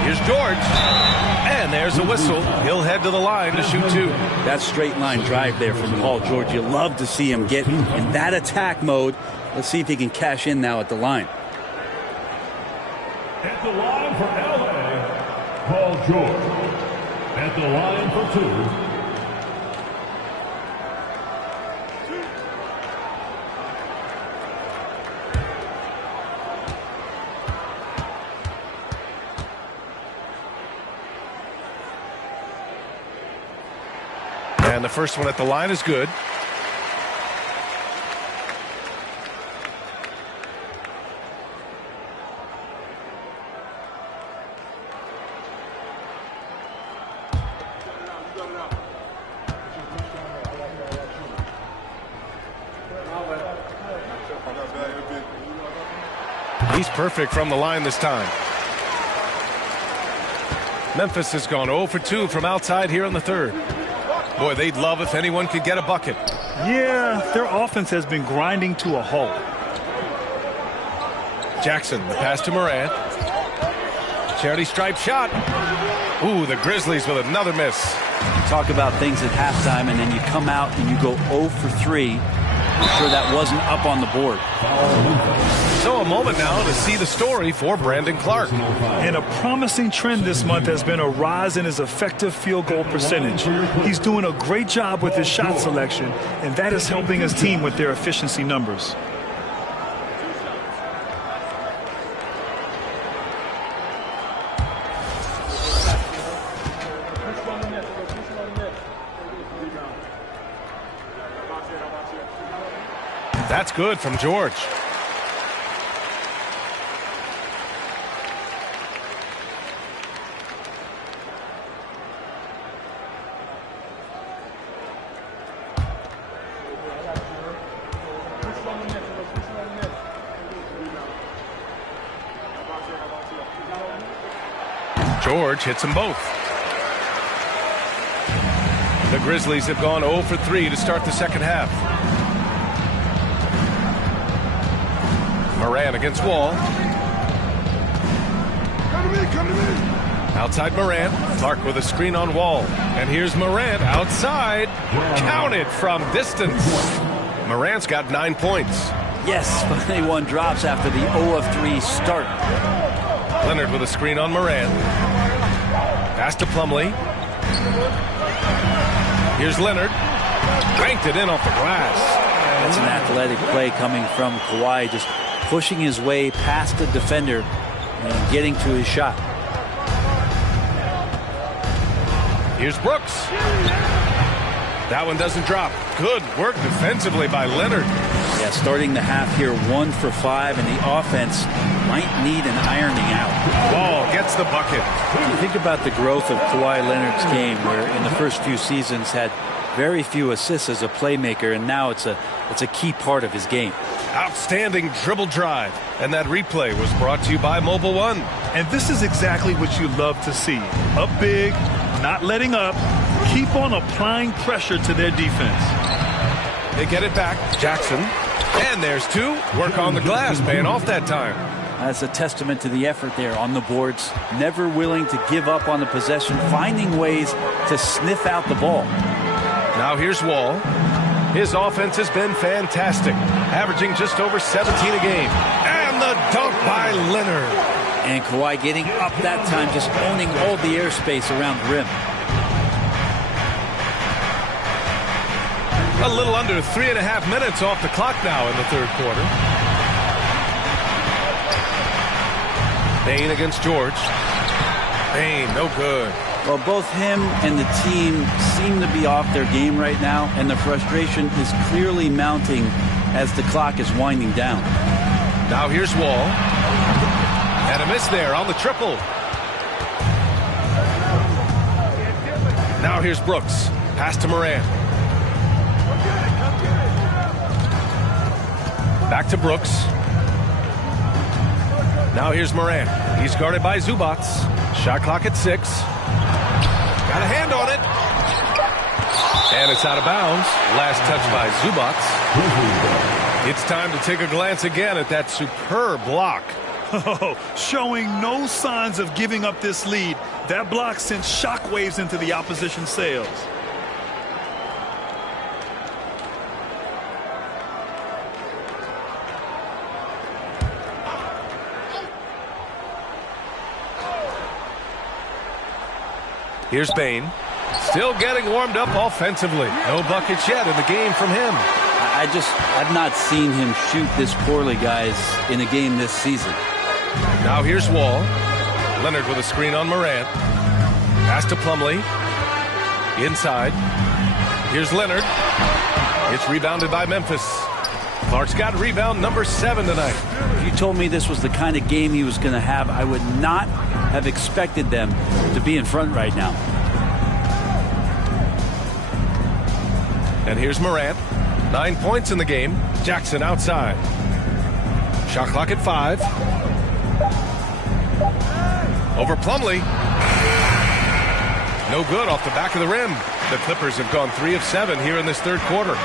Here's George. And there's a whistle. He'll head to the line to shoot 2. That straight line drive there from Paul George. You love to see him get in that attack mode. Let's see if he can cash in now at the line. At the line for LA, Paul George. At the line for 2. And the first one at the line is good. He's perfect from the line this time. Memphis has gone 0 for 2 from outside here in the third. Boy, they'd love if anyone could get a bucket. Yeah, their offense has been grinding to a halt. Jackson, the pass to Moran. Charity stripe shot. Ooh, the Grizzlies with another miss. Talk about things at halftime, and then you come out and you go 0 for 3. I'm sure that wasn't up on the board. So a moment now to see the story for Brandon Clark. And a promising trend this month has been a rise in his effective field goal percentage. He's doing a great job with his shot selection, and that is helping his team with their efficiency numbers. That's good from George. George hits them both. The Grizzlies have gone 0 for 3 to start the second half. Moran against Wall. Come to me, come to me. Outside Morant. Clark with a screen on Wall. And here's Morant outside. Counted from distance. Morant's got 9 points. Yes, finally one drops after the 0 of 3 start. Leonard with a screen on Morant. Pass to Plumlee. Here's Leonard. Banked it in off the glass. That's an athletic play coming from Kawhi, just pushing his way past the defender and getting to his shot. Here's Brooks. That one doesn't drop. Good work defensively by Leonard. Yeah, starting the half here 1 for 5, and the offense might need an ironing out. Wall gets the bucket. You think about the growth of Kawhi Leonard's game, where in the first few seasons had very few assists as a playmaker, and now it's a key part of his game. Outstanding dribble drive. And that replay was brought to you by Mobile One. And this is exactly what you love to see. Up big, not letting up, keep on applying pressure to their defense. They get it back. Jackson. And there's 2. Work on the glass, paying off that time. That's a testament to the effort there on the boards. Never willing to give up on the possession, finding ways to sniff out the ball. Now here's Wall. His offense has been fantastic, averaging just over 17 a game. And the dunk by Leonard. And Kawhi getting up that time, just owning all the airspace around the rim. A little under 3.5 minutes off the clock now in the third quarter. Bane against George. Bane, no good. Well, both him and the team seem to be off their game right now, and the frustration is clearly mounting as the clock is winding down. Now here's Wall. And a miss there on the triple. Now here's Brooks. Pass to Morant. Back to Brooks. Now here's Morant. He's guarded by Zubac. Shot clock at 6. Got a hand on it. And it's out of bounds. Last touch by Zubac. It's time to take a glance again at that superb block. Showing no signs of giving up this lead. That block sent shockwaves into the opposition sails. Here's Bane. Still getting warmed up offensively. No buckets yet in the game from him. I've not seen him shoot this poorly, guys, in a game this season. Now here's Wall. Leonard with a screen on Morant. Pass to Plumlee. Inside. Here's Leonard. It's rebounded by Memphis. Clark's got rebound number 7 tonight. If you told me this was the kind of game he was going to have, I would not have expected them to be in front right now. And here's Morant. 9 points in the game. Jackson outside. Shot clock at 5. Over Plumlee. No good off the back of the rim. The Clippers have gone 3 of 7 here in this third quarter.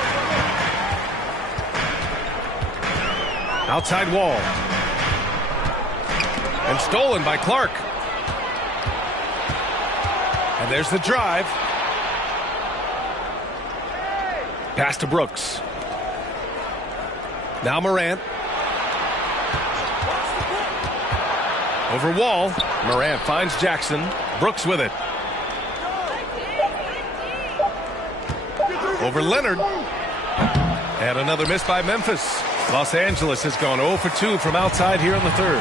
Outside Wall. And stolen by Clark. And there's the drive. Pass to Brooks. Now Morant. Over Wall. Morant finds Jackson. Brooks with it. Over Leonard. And another miss by Memphis. Los Angeles has gone 0 for 2 from outside here in the third.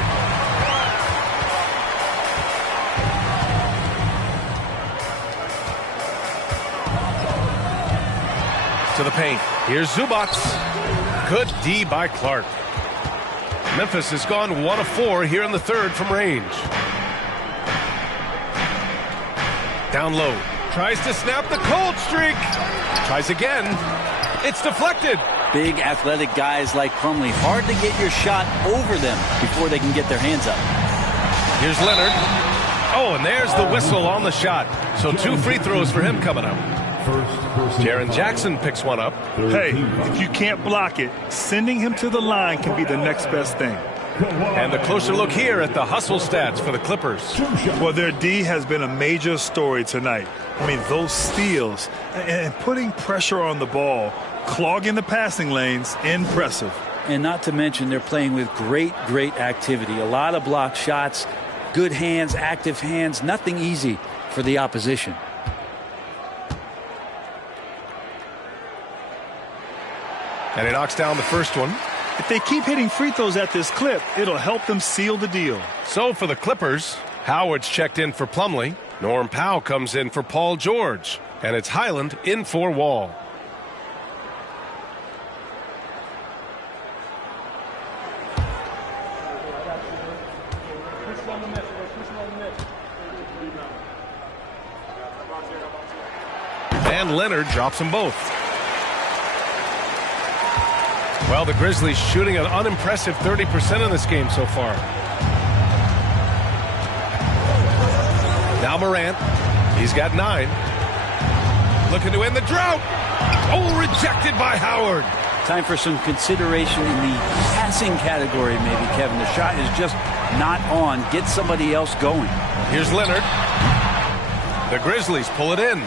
To the paint. Here's Zubac. Good D by Clark. Memphis has gone 1 of 4 here in the third from range. Down low. Tries to snap the cold streak. Tries again. It's deflected. Big athletic guys like Plumlee. Hard to get your shot over them before they can get their hands up. Here's Leonard. Oh, and there's the whistle on the shot. So 2 free throws for him coming up. Jaren Jackson picks one up. Hey, if you can't block it, sending him to the line can be the next best thing. And a closer look here at the hustle stats for the Clippers. Well, their D has been a major story tonight. I mean, those steals and putting pressure on the ball, clogging the passing lanes, impressive. And not to mention they're playing with great activity. A lot of block shots, good hands, active hands, nothing easy for the opposition. And he knocks down the first one. If they keep hitting free throws at this clip, it'll help them seal the deal. So for the Clippers, Howard's checked in for Plumlee. Norm Powell comes in for Paul George. And it's Highland in for Wall. And Leonard drops them both. Well, the Grizzlies shooting an unimpressive 30% in this game so far. Now Morant. He's got 9. Looking to end the drought. Oh, rejected by Howard. Time for some consideration in the passing category, maybe, Kevin. The shot is just not on. Get somebody else going. Here's Leonard. The Grizzlies pull it in.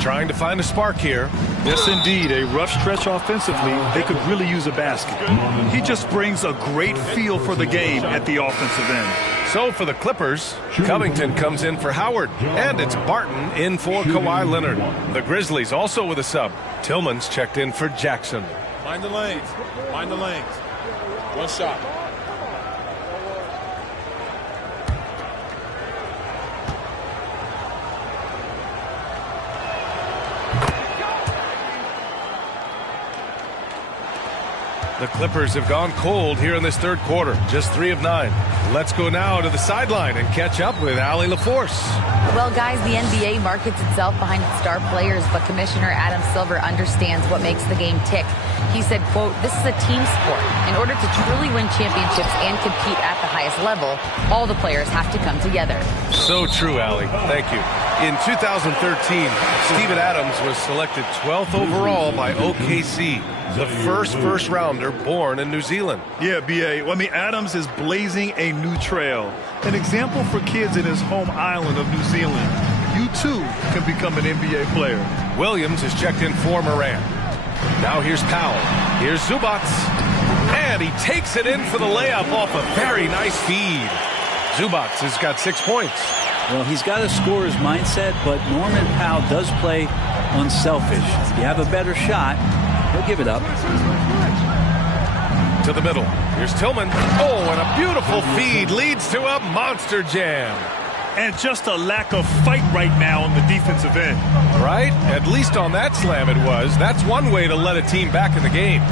Trying to find a spark here. Yes, indeed. A rough stretch offensively. They could really use a basket. He just brings a great feel for the game at the offensive end. So for the Clippers, Covington comes in for Howard. And it's Barton in for Kawhi Leonard. The Grizzlies also with a sub. Tillman's checked in for Jackson. Mind the lanes. Mind the lanes. One shot. The Clippers have gone cold here in this third quarter. Just 3 of 9. Let's go now to the sideline and catch up with Allie LaForce. Well, guys, the NBA markets itself behind its star players, but Commissioner Adam Silver understands what makes the game tick. He said, quote, "This is a team sport. In order to truly win championships and compete at the highest level, all the players have to come together." So true, Allie. Thank you. In 2013, Steven Adams was selected 12th overall by OKC, the first rounder born in New Zealand. Yeah, B.A. Well, I mean, Adams is blazing a new trail. An example for kids in his home island of New Zealand. You, too, can become an NBA player. Williams is checked in for Morant. Now here's Powell. Here's Zubac. And he takes it in for the layup off a very nice feed. Zubac has got 6 points. Well, he's got a scorer's mindset, but Norman Powell does play unselfish. If you have a better shot, he'll give it up. To the middle. Here's Tillman. Oh, and a beautiful feed leads to a monster jam. And just a lack of fight right now on the defensive end. Right? At least on that slam it was. That's one way to let a team back in the game.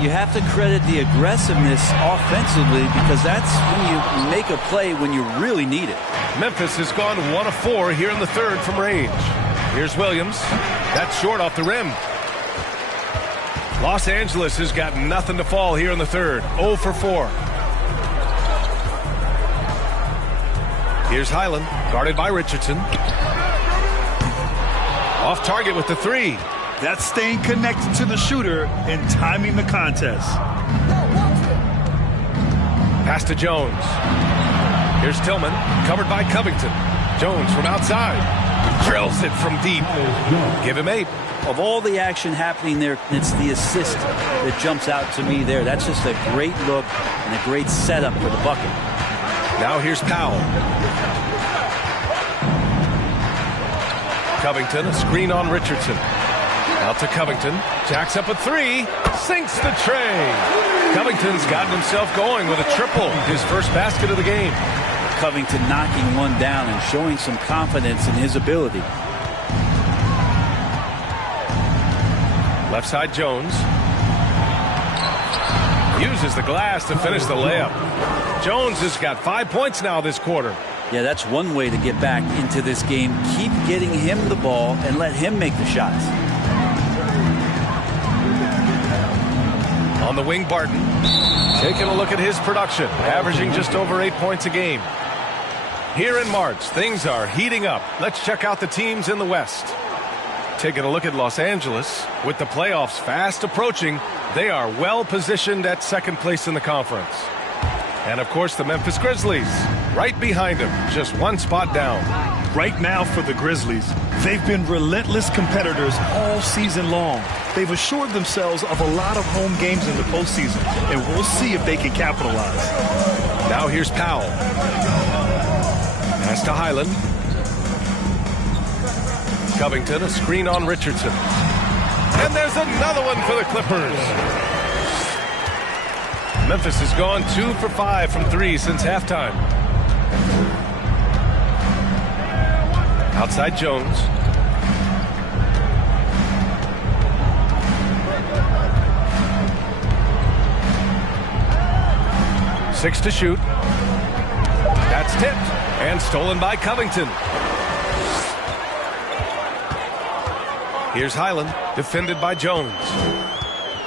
You have to credit the aggressiveness offensively because that's when you make a play when you really need it. Memphis has gone 1 of 4 here in the third from range. Here's Williams. That's short off the rim. Los Angeles has got nothing to fall here in the third. 0 for 4. Here's Highland, guarded by Richardson. Off target with the 3. That's staying connected to the shooter and timing the contest. Pass to Jones. Here's Tillman, covered by Covington. Jones from outside. Drills it from deep. Give him 8. Of all the action happening there, it's the assist that jumps out to me there. That's just a great look and a great setup for the bucket. Now here's Powell. Covington, a screen on Richardson. Out to Covington. Jacks up a 3. Sinks the tray. Covington's gotten himself going with a triple. His first basket of the game. Covington knocking one down and showing some confidence in his ability. Left side Jones. Uses the glass to finish the layup. Jones has got 5 points now this quarter. Yeah, that's one way to get back into this game. Keep getting him the ball and let him make the shots. On the wing, Barton. Taking a look at his production, averaging just over 8 points a game. Here in March, things are heating up. Let's check out the teams in the West. Taking a look at Los Angeles. With the playoffs fast approaching, They are well positioned at second place in the conference. And, of course, the Memphis Grizzlies right behind them, just one spot down. Right now for the Grizzlies, they've been relentless competitors all season long. They've assured themselves of a lot of home games in the postseason, and we'll see if they can capitalize. Now here's Powell. Pass to Highland. Covington, a screen on Richardson. And there's another one for the Clippers. Memphis has gone 2 for 5 from 3 since halftime. Outside Jones. Six to shoot. That's tipped and stolen by Covington. Here's Highland, defended by Jones.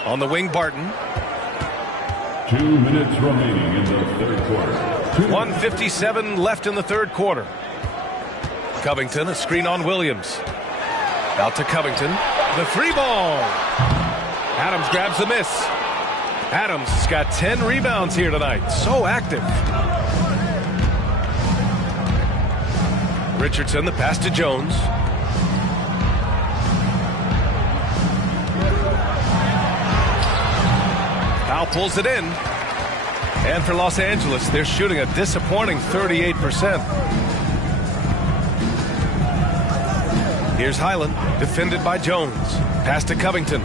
On the wing, Barton. 2 minutes remaining in the third quarter. 1:57 left in the third quarter. Covington, a screen on Williams. Out to Covington. The three ball. Adams grabs the miss. Adams has got 10 rebounds here tonight. So active. Richardson, the pass to Jones. Powell pulls it in. And for Los Angeles, they're shooting a disappointing 38%. Here's Highland, defended by Jones. Pass to Covington.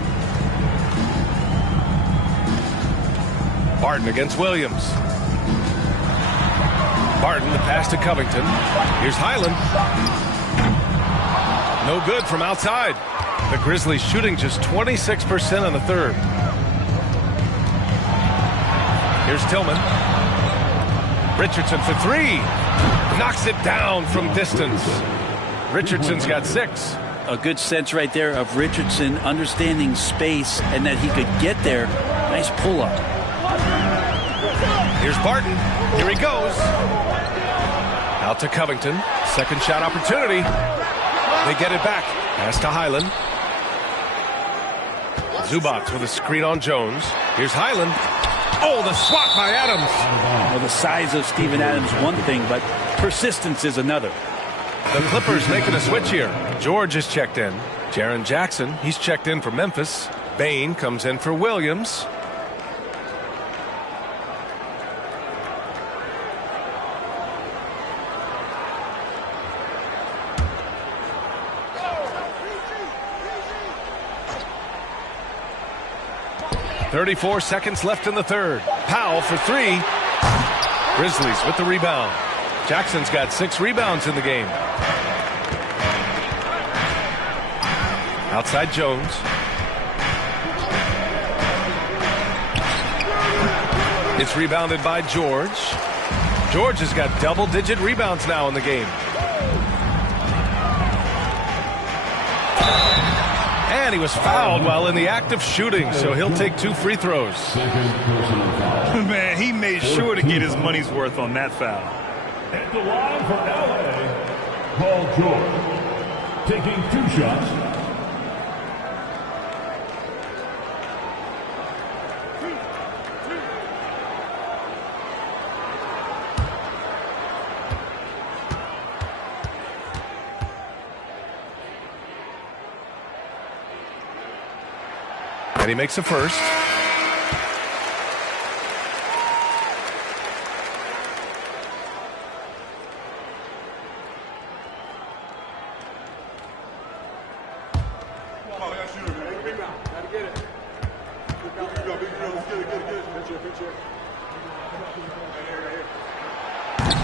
Barton against Williams. Barton, the pass to Covington. Here's Highland. No good from outside. The Grizzlies shooting just 26% in the third. Here's Tillman. Richardson for three. Knocks it down from distance. Richardson's got 6. A good sense right there of Richardson understanding space and that he could get there. Nice pull-up. Here's Barton. Here he goes. Out to Covington. Second shot opportunity. They get it back. Pass to Highland. Zubac with a screen on Jones. Here's Highland. Oh, the swat by Adams. Well, the size of Steven Adams, one thing, but persistence is another. The Clippers making a switch here. George is checked in. Jaren Jackson, he's checked in for Memphis. Bain comes in for Williams. .34 seconds left in the third. Powell for three. Grizzlies with the rebound. Jackson's got 6 rebounds in the game. Outside Jones. It's rebounded by George. George has got double-digit rebounds now in the game. And he was fouled while in the act of shooting, so he'll take 2 free throws. Man, he made sure to get his money's worth on that foul. At the line for LA, Paul George, taking 2 shots. And he makes a first.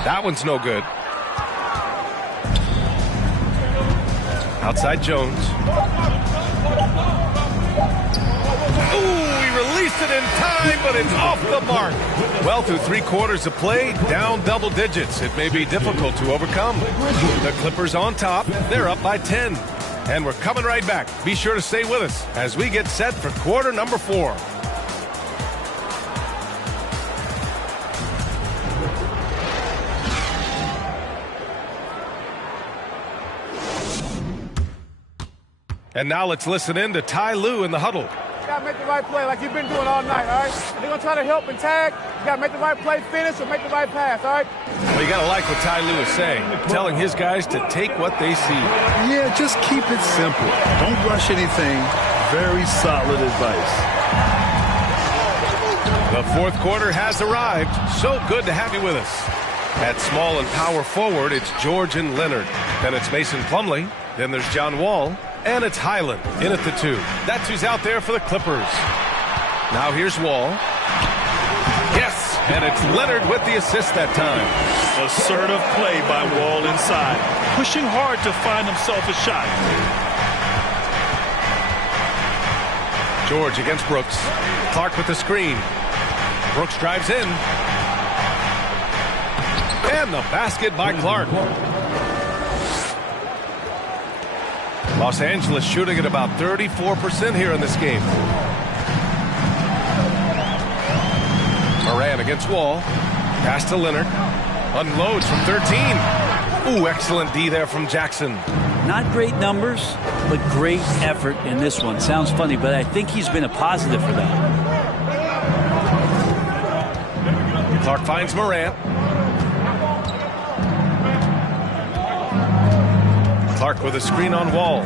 That one's no good. Outside Jones. Ooh, he released it in time, but it's off the mark. Well, through 3 quarters of play, down double digits. It may be difficult to overcome. The Clippers on top. They're up by 10. And we're coming right back. Be sure to stay with us as we get set for quarter number 4. And now let's listen in to Ty Lue in the huddle. You got to make the right play like you've been doing all night, all right? They're going to try to help and tag. You got to make the right play, finish, or make the right pass, all right? Well, you got to like what Ty Lue is saying, telling his guys to take what they see. Yeah, just keep it simple. Don't rush anything. Very solid advice. The fourth quarter has arrived. So good to have you with us. At small and power forward, it's George and Leonard. Then it's Mason Plumlee. Then there's John Wall. And it's Highland in at the 2. That's who's out there for the Clippers. Now here's Wall. Yes, and it's Leonard with the assist that time. Assertive play by Wall inside. Pushing hard to find himself a shot. George against Brooks. Clark with the screen. Brooks drives in. And the basket by Clark. Los Angeles shooting at about 34% here in this game. Moran against Wall. Pass to Leonard. Unloads from 13. Ooh, excellent D there from Jackson. Not great numbers, but great effort in this one. Sounds funny, but I think he's been a positive for that. Clark finds Moran. Clark with a screen on Wall.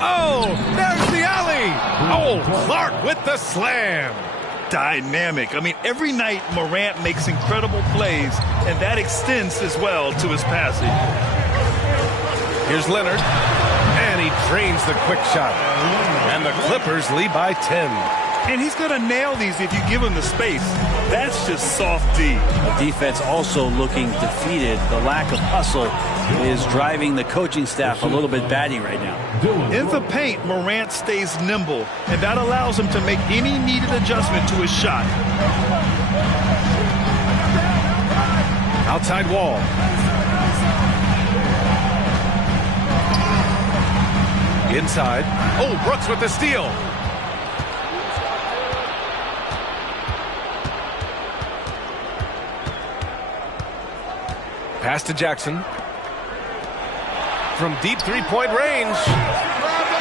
Oh, there's the alley. Oh, Clark with the slam. Dynamic. I mean, every night Morant makes incredible plays, and that extends as well to his passing. Here's Leonard, and he drains the quick shot. And the Clippers lead by 10. And he's going to nail these if you give him the space. That's just soft D. The defense also looking defeated. The lack of hustle is driving the coaching staff a little bit batty right now. In the paint, Morant stays nimble, and that allows him to make any needed adjustment to his shot. Outside Wall. Inside. Oh, Brooks with the steal. Pass to Jackson. From deep three-point range.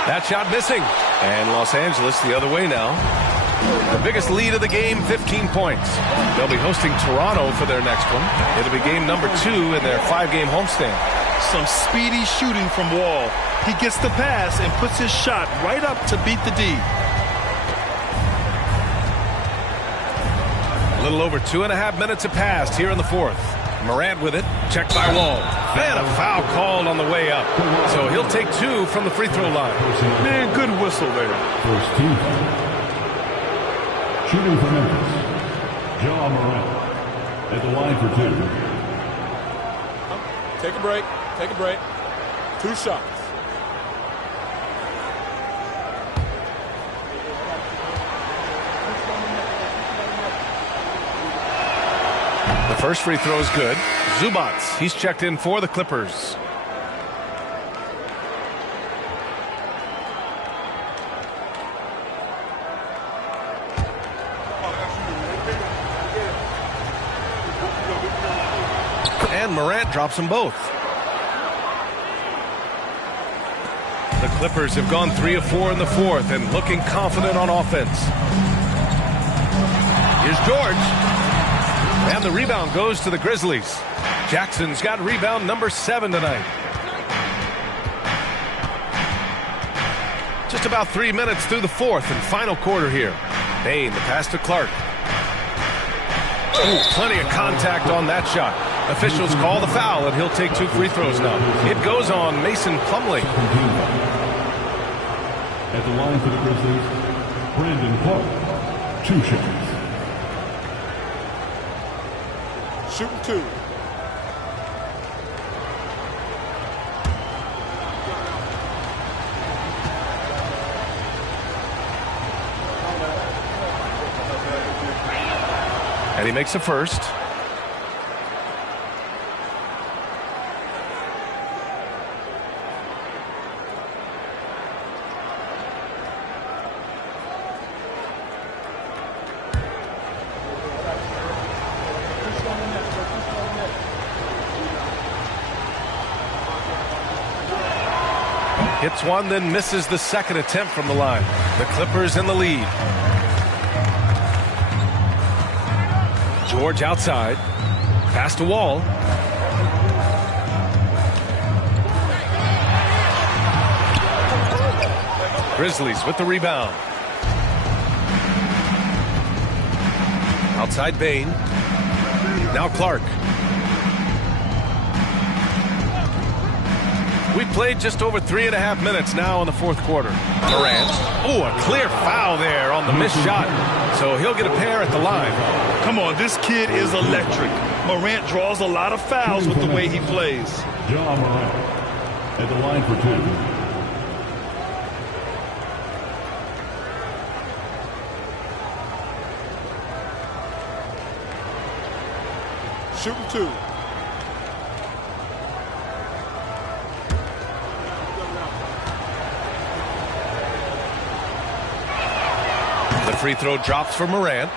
That shot missing. And Los Angeles the other way now. The biggest lead of the game, 15 points. They'll be hosting Toronto for their next one. It'll be game number 2 in their 5-game homestand. Some speedy shooting from Wall. He gets the pass and puts his shot right up to beat the D. A little over 2.5 minutes have passed here in the fourth. Morant with it, checked by Wall. And a foul called on the way up. So he'll take 2 from the free throw line. Man, good whistle there. First team. Shooting for Memphis, John Morant at the line for 2. Take a break. Take a break. 2 shots. The first free throw is good. Zubats, he's checked in for the Clippers. And Morant drops them both. The Clippers have gone 3 of 4 in the fourth and looking confident on offense. Here's George. And the rebound goes to the Grizzlies. Jackson's got rebound number 7 tonight. Just about 3 minutes through the fourth and final quarter here. Payne, the pass to Clark. Ooh, plenty of contact on that shot. Officials call the foul, and he'll take 2 free throws now. It goes on Mason Plumlee. At the line for the Grizzlies, Brandon Clark, 2 shots. Shooting 2. And he makes the first. Hits one, then misses the second attempt from the line. The Clippers in the lead. George outside. Pass to Wall. Grizzlies with the rebound. Outside Bain. Now Clark. We played just over 3.5 minutes now in the fourth quarter. Morant. Oh, a clear foul there on the missed shot. So he'll get a pair at the line. Come on, this kid is electric. Morant draws a lot of fouls with the way he plays. John Morant at the line for 2. Shooting 2. The free throw drops for Morant.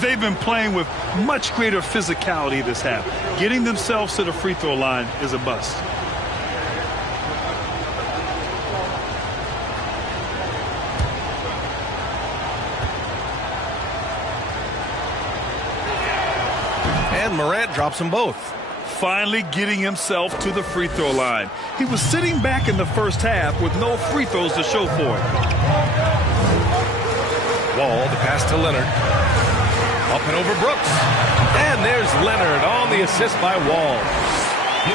They've been playing with much greater physicality this half. Getting themselves to the free throw line is a bust. And Morant drops them both. Finally getting himself to the free throw line. He was sitting back in the first half with no free throws to show for it. Wall, the pass to Leonard. Up and over Brooks. And there's Leonard on the assist by Wall.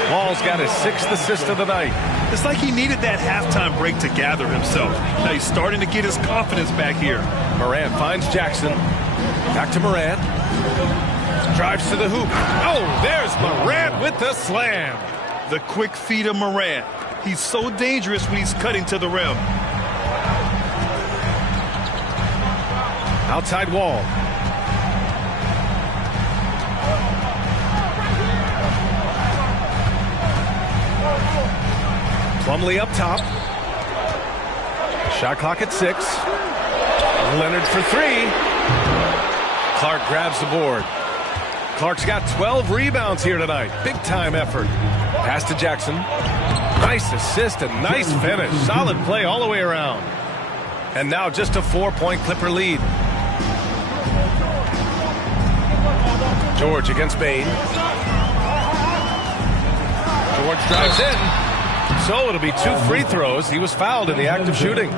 Wall's got his 6th assist of the night. It's like he needed that halftime break to gather himself. Now he's starting to get his confidence back here. Morant finds Jackson. Back to Morant. Drives to the hoop. Oh, there's Morant with the slam. The quick feet of Morant. He's so dangerous when he's cutting to the rim. Outside Wall. Plumlee up top. Shot clock at 6. Leonard for 3. Clark grabs the board. Clark's got 12 rebounds here tonight. Big time effort. Pass to Jackson. Nice assist and nice finish. Solid play all the way around. And now just a 4-point Clipper lead. George against Bain. George drives in. So it'll be 2 free throws. He was fouled in the act of shooting.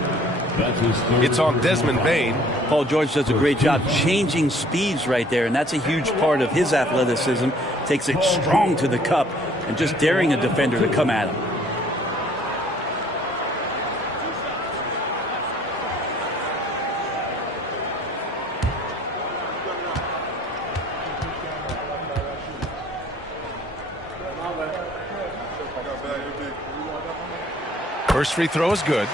It's on Desmond Bain. Paul George does a great job changing speeds right there, and that's a huge part of his athleticism. Takes it strong to the cup and just daring a defender to come at him. First free throw is good.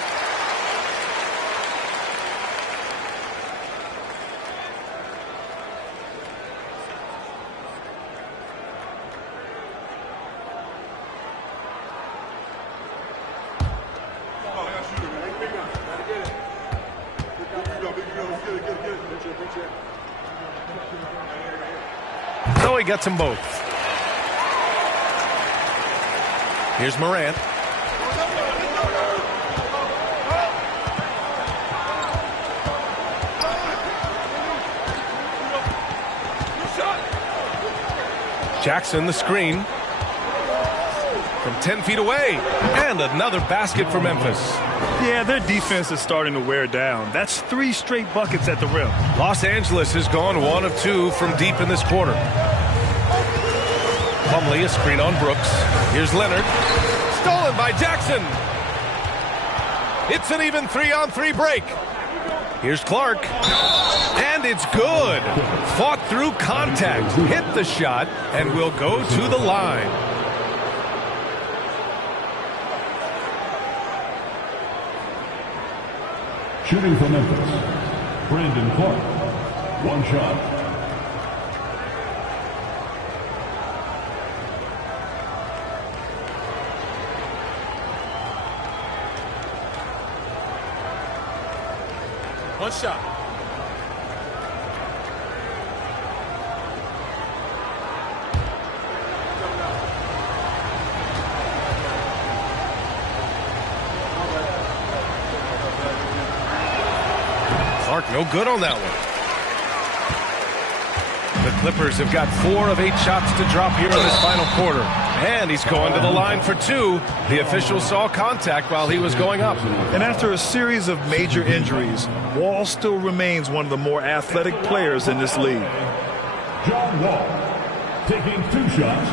So he gets them both. Here's Morant. Jackson, the screen. From 10 feet away. And another basket for Memphis. Yeah, their defense is starting to wear down. That's 3 straight buckets at the rim. Los Angeles has gone 1 of 2 from deep in this quarter. Plumlee, a screen on Brooks. Here's Leonard. Stolen by Jackson. It's an even 3-on-3 break. Here's Clark. And it's good. Fought through contact. Hit the shot and will go to the line. Shooting for Memphis, Brandon Clark. 1 shot. One shot. No good on that one. The Clippers have got 4 of 8 shots to drop here in this final quarter. And he's going to the line for 2. The official saw contact while he was going up. And after a series of major injuries, Wall still remains one of the more athletic players in this league. John Wall taking 2 shots.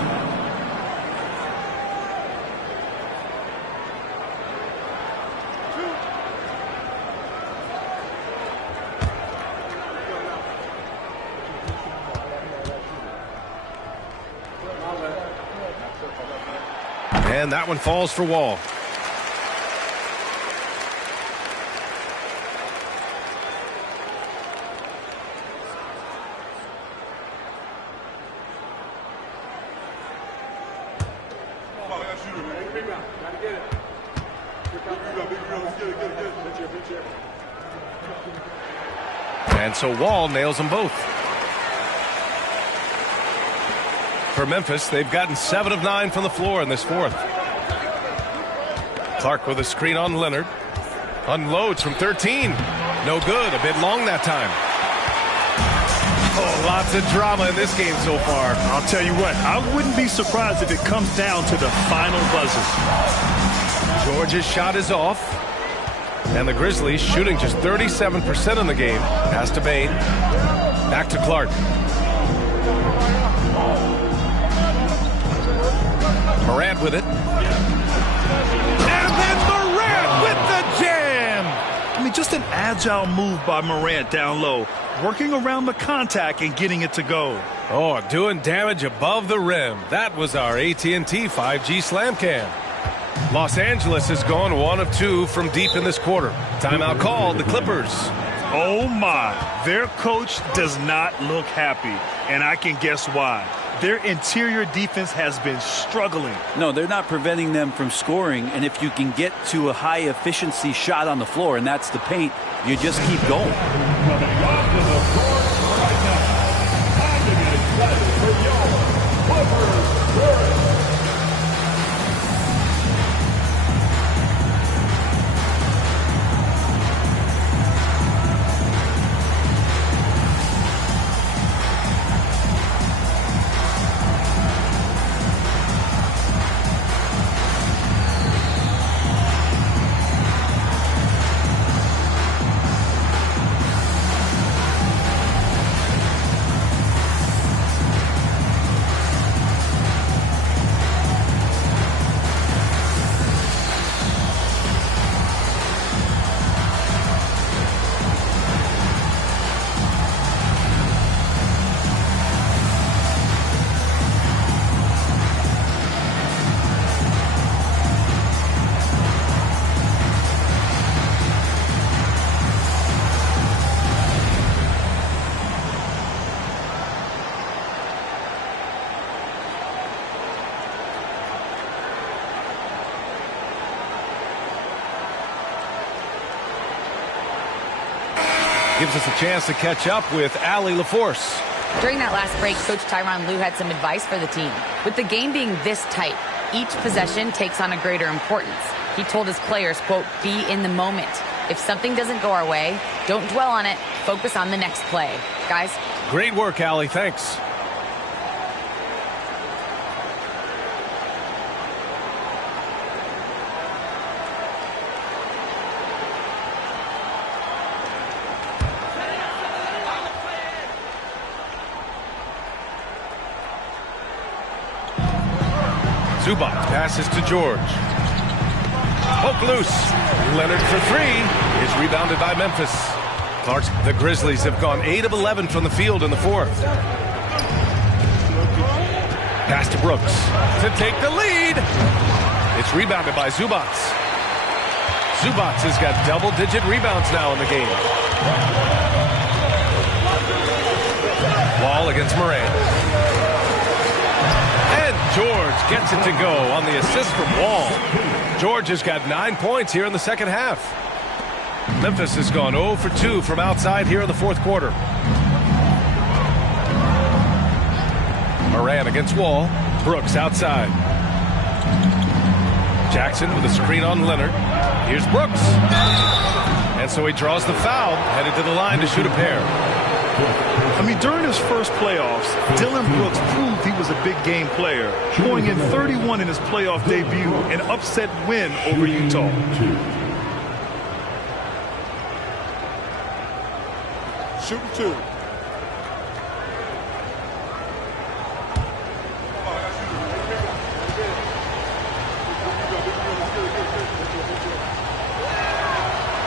And that one falls for Wall. And so Wall nails them both. For Memphis, they've gotten 7 of 9 from the floor in this fourth. Clark with a screen on Leonard. Unloads from 13. No good. A bit long that time. Oh, lots of drama in this game so far. I'll tell you what, I wouldn't be surprised if it comes down to the final buzzer. George's shot is off. And the Grizzlies shooting just 37% in the game. Pass to Bain. Back to Clark. Morant with it. And then Morant with the jam! I mean, just an agile move by Morant down low, working around the contact and getting it to go. Oh, doing damage above the rim. That was our AT&T 5G slam cam. Los Angeles has gone 1 of 2 from deep in this quarter. Timeout called, the Clippers. Oh my, their coach does not look happy, and I can guess why. Their interior defense has been struggling. No, they're not preventing them from scoring, and if you can get to a high-efficiency shot on the floor, and that's the paint, you just keep going. Coming off to the court right now. Time to get excited for your Clippers Spirit. Gives us a chance to catch up with Allie LaForce. During that last break, Coach Tyronn Lue had some advice for the team. With the game being this tight, each possession takes on a greater importance. He told his players, quote, be in the moment. If something doesn't go our way, don't dwell on it. Focus on the next play. Guys? Great work, Allie. Thanks. Zubac passes to George. Poke loose. Leonard for 3 is rebounded by Memphis. Clark's, the Grizzlies have gone 8 of 11 from the field in the fourth. Pass to Brooks to take the lead. It's rebounded by Zubac. Zubac has got double-digit rebounds now in the game. Wall against Morant. George gets it to go on the assist from Wall. George has got 9 points here in the second half. Memphis has gone 0 for 2 from outside here in the fourth quarter. Morant against Wall. Brooks outside. Jackson with a screen on Leonard. Here's Brooks. And so he draws the foul, headed to the line to shoot a pair. I mean, during his first playoffs, Dillon Brooks proved he was a big game player, going in 31 in his playoff debut, an upset win over Utah. Shooting 2.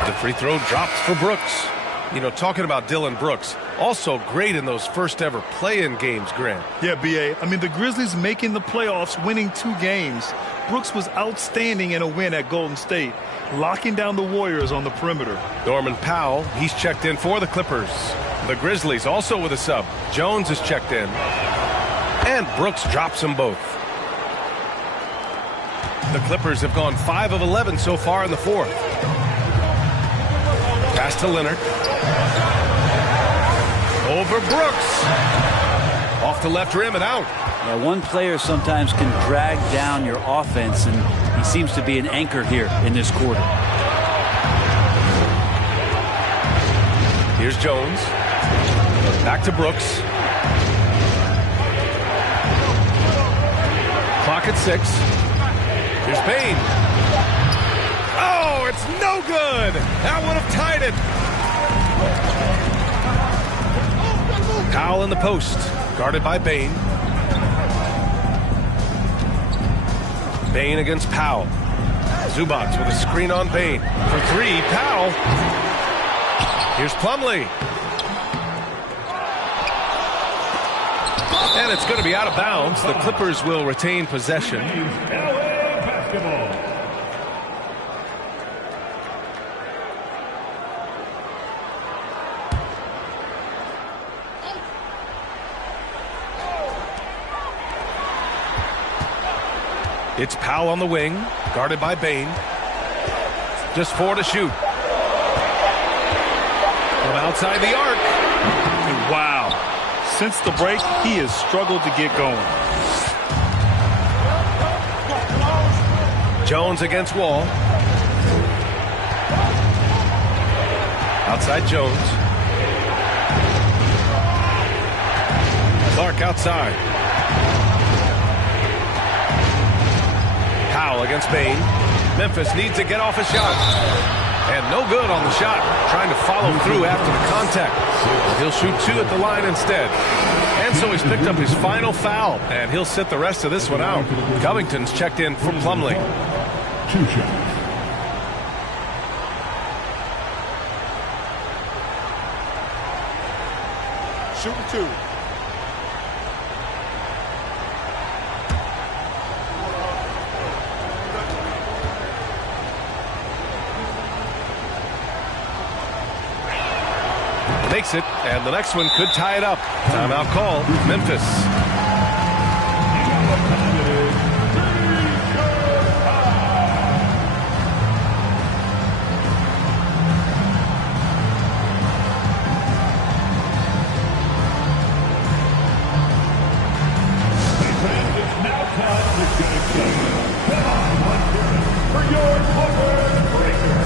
The free throw drops for Brooks. You know, talking about Dillon Brooks, also great in those first ever play-in games, Grant. Yeah, B.A. I mean, the Grizzlies making the playoffs, winning 2 games. Brooks was outstanding in a win at Golden State, locking down the Warriors on the perimeter. Norman Powell, he's checked in for the Clippers. The Grizzlies also with a sub. Jones is checked in. And Brooks drops them both. The Clippers have gone 5 of 11 so far in the fourth. Pass to Leonard. Over Brooks. Off the left rim and out. Yeah, one player sometimes can drag down your offense, and he seems to be an anchor here in this quarter. Here's Jones. Back to Brooks. Clock at 6. Here's Payne. Oh, it's no good. That would have tied it. Powell in the post, guarded by Bane. Bane against Powell. Zubac with a screen on Bane. For 3, Powell. Here's Plumlee. And it's going to be out of bounds. The Clippers will retain possession. It's Powell on the wing, guarded by Bane. Just 4 to shoot. From outside the arc. And wow. Since the break, he has struggled to get going. Jones against Wall. Outside Jones. Clark outside. Powell against Bane. Memphis needs to get off a shot. And no good on the shot. Trying to follow through after the contact. He'll shoot 2 at the line instead. And so he's picked up his final foul. And he'll sit the rest of this one out. Covington's checked in for Plumlee. 2 shots. Shooting 2. Makes it, and the next one could tie it up. Timeout call, Memphis. It's now time to get excited. Come on, let's hear it for your Clippers breaker.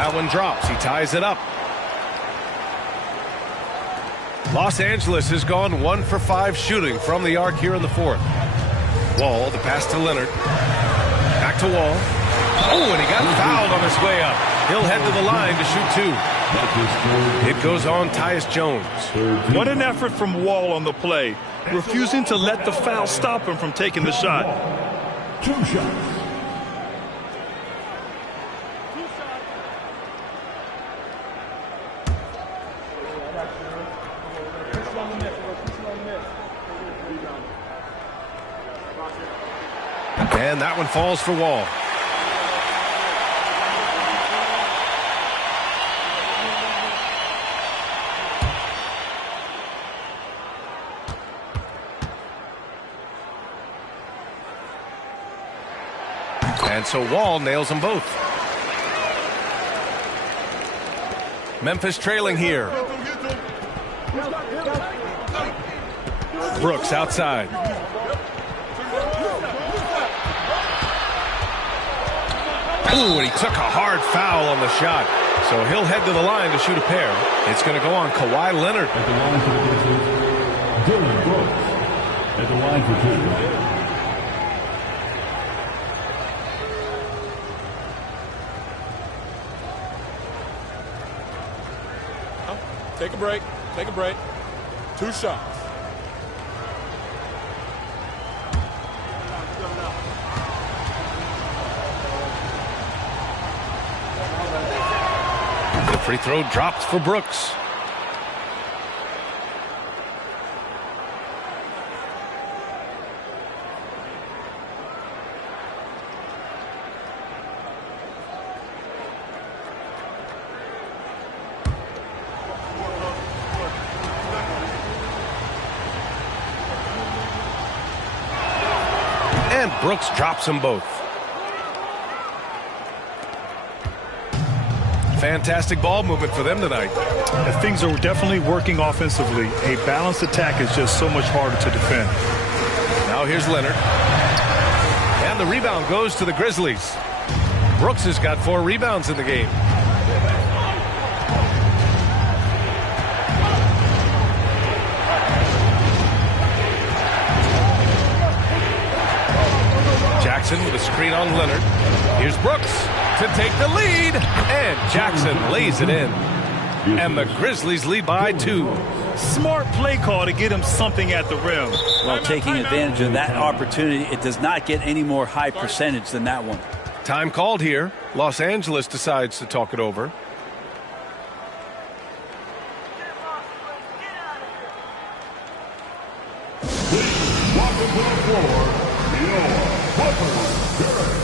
That one drops. He ties it up. Los Angeles has gone 1 for 5 shooting from the arc here in the fourth. Wall, the pass to Leonard. Back to Wall. Oh, and he got fouled on his way up. He'll head to the line to shoot 2. It goes on Tyus Jones. What an effort from Wall on the play, refusing to let the foul stop him from taking the shot. 2 shots. And that one falls for Wall. And so Wall nails them both. Memphis trailing here. Brooks outside. Ooh, and he took a hard foul on the shot. So he'll head to the line to shoot a pair. It's going to go on Kawhi Leonard. At the line for the Grizzlies, Dylan Brooks. At the line for 2. Take a break. Take a break. 2 shots. The free throw drops for Brooks. And Brooks drops them both. Fantastic ball movement for them tonight. And things are definitely working offensively. A balanced attack is just so much harder to defend. Now here's Leonard. And the rebound goes to the Grizzlies. Brooks has got 4 rebounds in the game. Jackson with a screen on Leonard. Here's Brooks to take the lead, and Jackson lays it in. And the Grizzlies lead by 2. Smart play call to get him something at the rim. Well, taking advantage of that opportunity, it does not get any more high percentage than that one. Time called here. Los Angeles decides to talk it over. Welcome to the floor, your Clippers, Derek.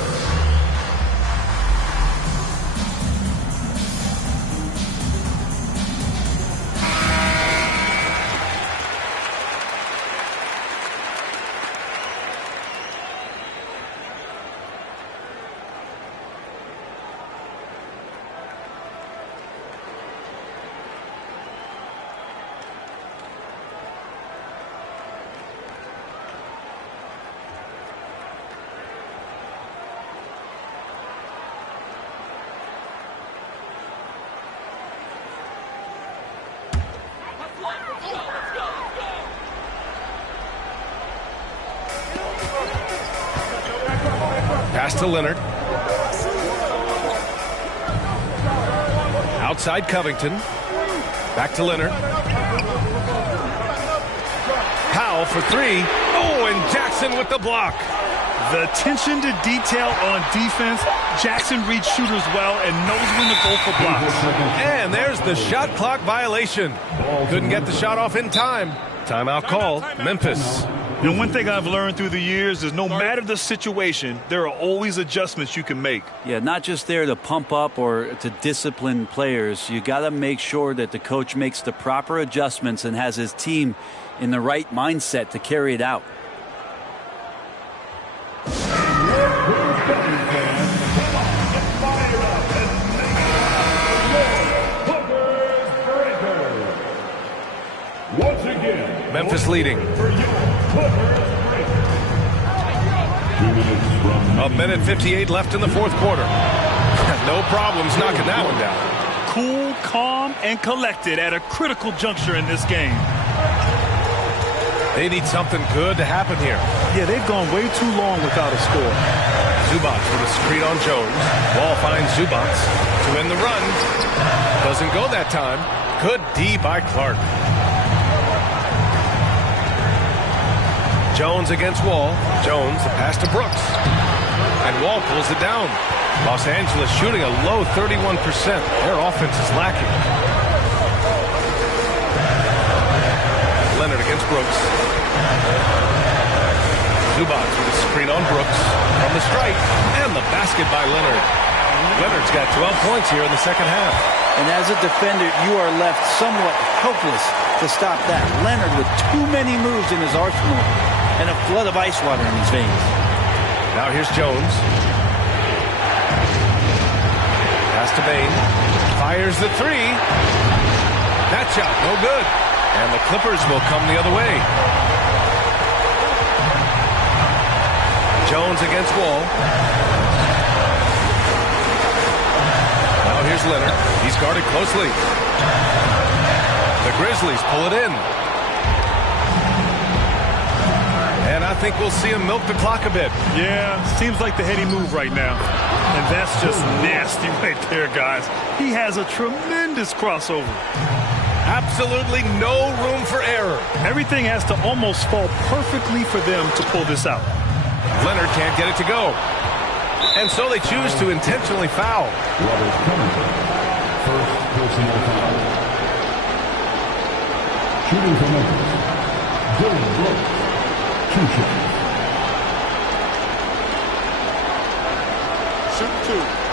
Pass to Leonard. Outside Covington. Back to Leonard. Powell for 3. Oh, and Jackson with the block. The attention to detail on defense. Jackson reads shooters well and knows when to go for blocks. And there's the shot clock violation. Couldn't get the shot off in time. Timeout called. Memphis. And one thing I've learned through the years is no matter the situation, there are always adjustments you can make. Yeah, not just there to pump up or to discipline players. You got to make sure that the coach makes the proper adjustments and has his team in the right mindset to carry it out. Once again, Memphis leading. A minute 58 left in the fourth quarter. No problems knocking that one down. Cool, calm, and collected at a critical juncture in this game. They need something good to happen here. Yeah, they've gone way too long without a score. Zubats with a screen on Jones. Wall finds Zubats to win the run. Doesn't go that time. Good D by Clark. Jones against Wall. Jones, the pass to Brooks. And Wall pulls it down. Los Angeles shooting a low 31%. Their offense is lacking. Leonard against Brooks. Zubats with a screen on Brooks from the strike. And the basket by Leonard. Leonard's got 12 points here in the second half. And as a defender, you are left somewhat helpless to stop that. Leonard with too many moves in his arsenal and a flood of ice water in his veins. Now here's Jones. Pass to Bain. Fires the three. That shot, no good. And the Clippers will come the other way. Jones against Wall. Now here's Leonard. He's guarded closely. The Grizzlies pull it in. And I think we'll see him milk the clock a bit. Yeah, seems like the heady move right now. And that's just nasty right there, guys. He has a tremendous crossover. Absolutely no room for error. Everything has to almost fall perfectly for them to pull this out. Leonard can't get it to go. And so they choose to intentionally foul. First personal foul. Shooting for Memphis, Dylan Brooks, 2 shots. Shoot 2.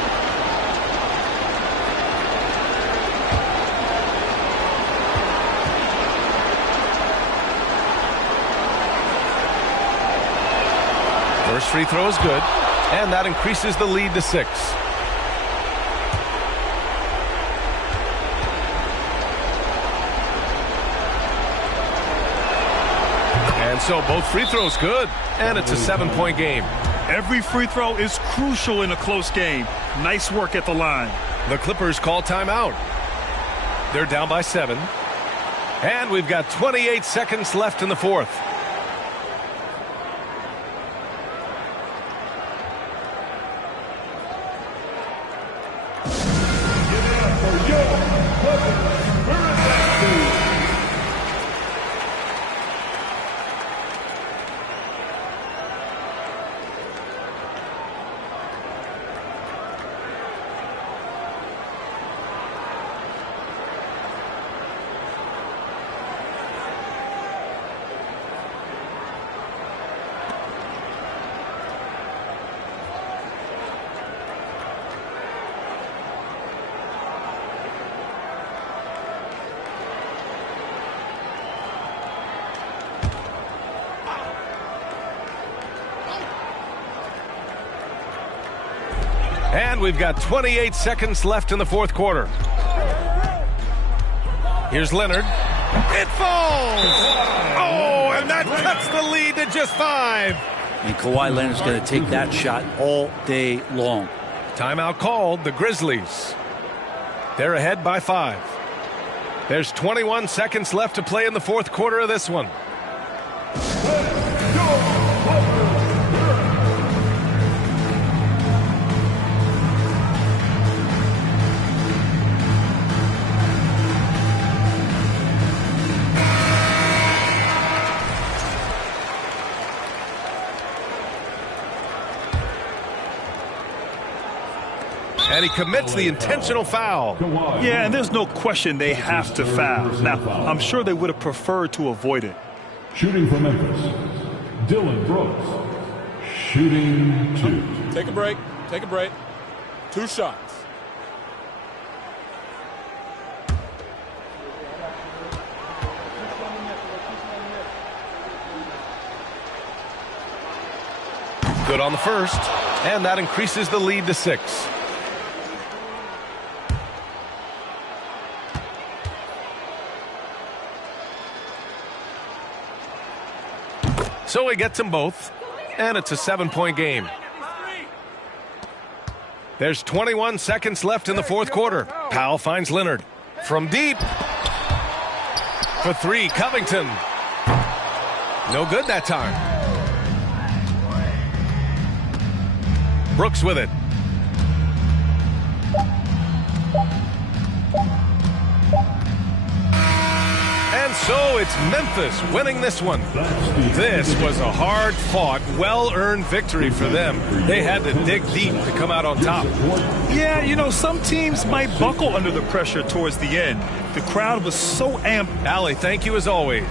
First free throw is good, and that increases the lead to 6. And so both free throws good, and it's a 7-point game. Every free throw is crucial in a close game. Nice work at the line. The Clippers call timeout. They're down by 7. And we've got 28 seconds left in the fourth. And we've got 28 seconds left in the fourth quarter. Here's Leonard. It falls! Oh, and that cuts the lead to just 5. And Kawhi Leonard's going to take that shot all day long. Timeout called, the Grizzlies. They're ahead by 5. There's 21 seconds left to play in the fourth quarter of this one. And he commits the intentional foul. Yeah, and there's no question they have to foul. Now, I'm sure they would have preferred to avoid it. Shooting for Memphis, Dylan Brooks. Shooting 2. Take a break. Take a break. 2 shots. Good on the first, and that increases the lead to 6. So he gets them both, and it's a 7-point game. There's 21 seconds left in the fourth quarter. Powell finds Leonard. From deep. For three, Covington. No good that time. Brooks with it. And so it's Memphis winning this one. This was a hard-fought, well-earned victory for them. They had to dig deep to come out on top. Yeah, you know, some teams might buckle under the pressure towards the end. The crowd was so amped. Allie, thank you as always.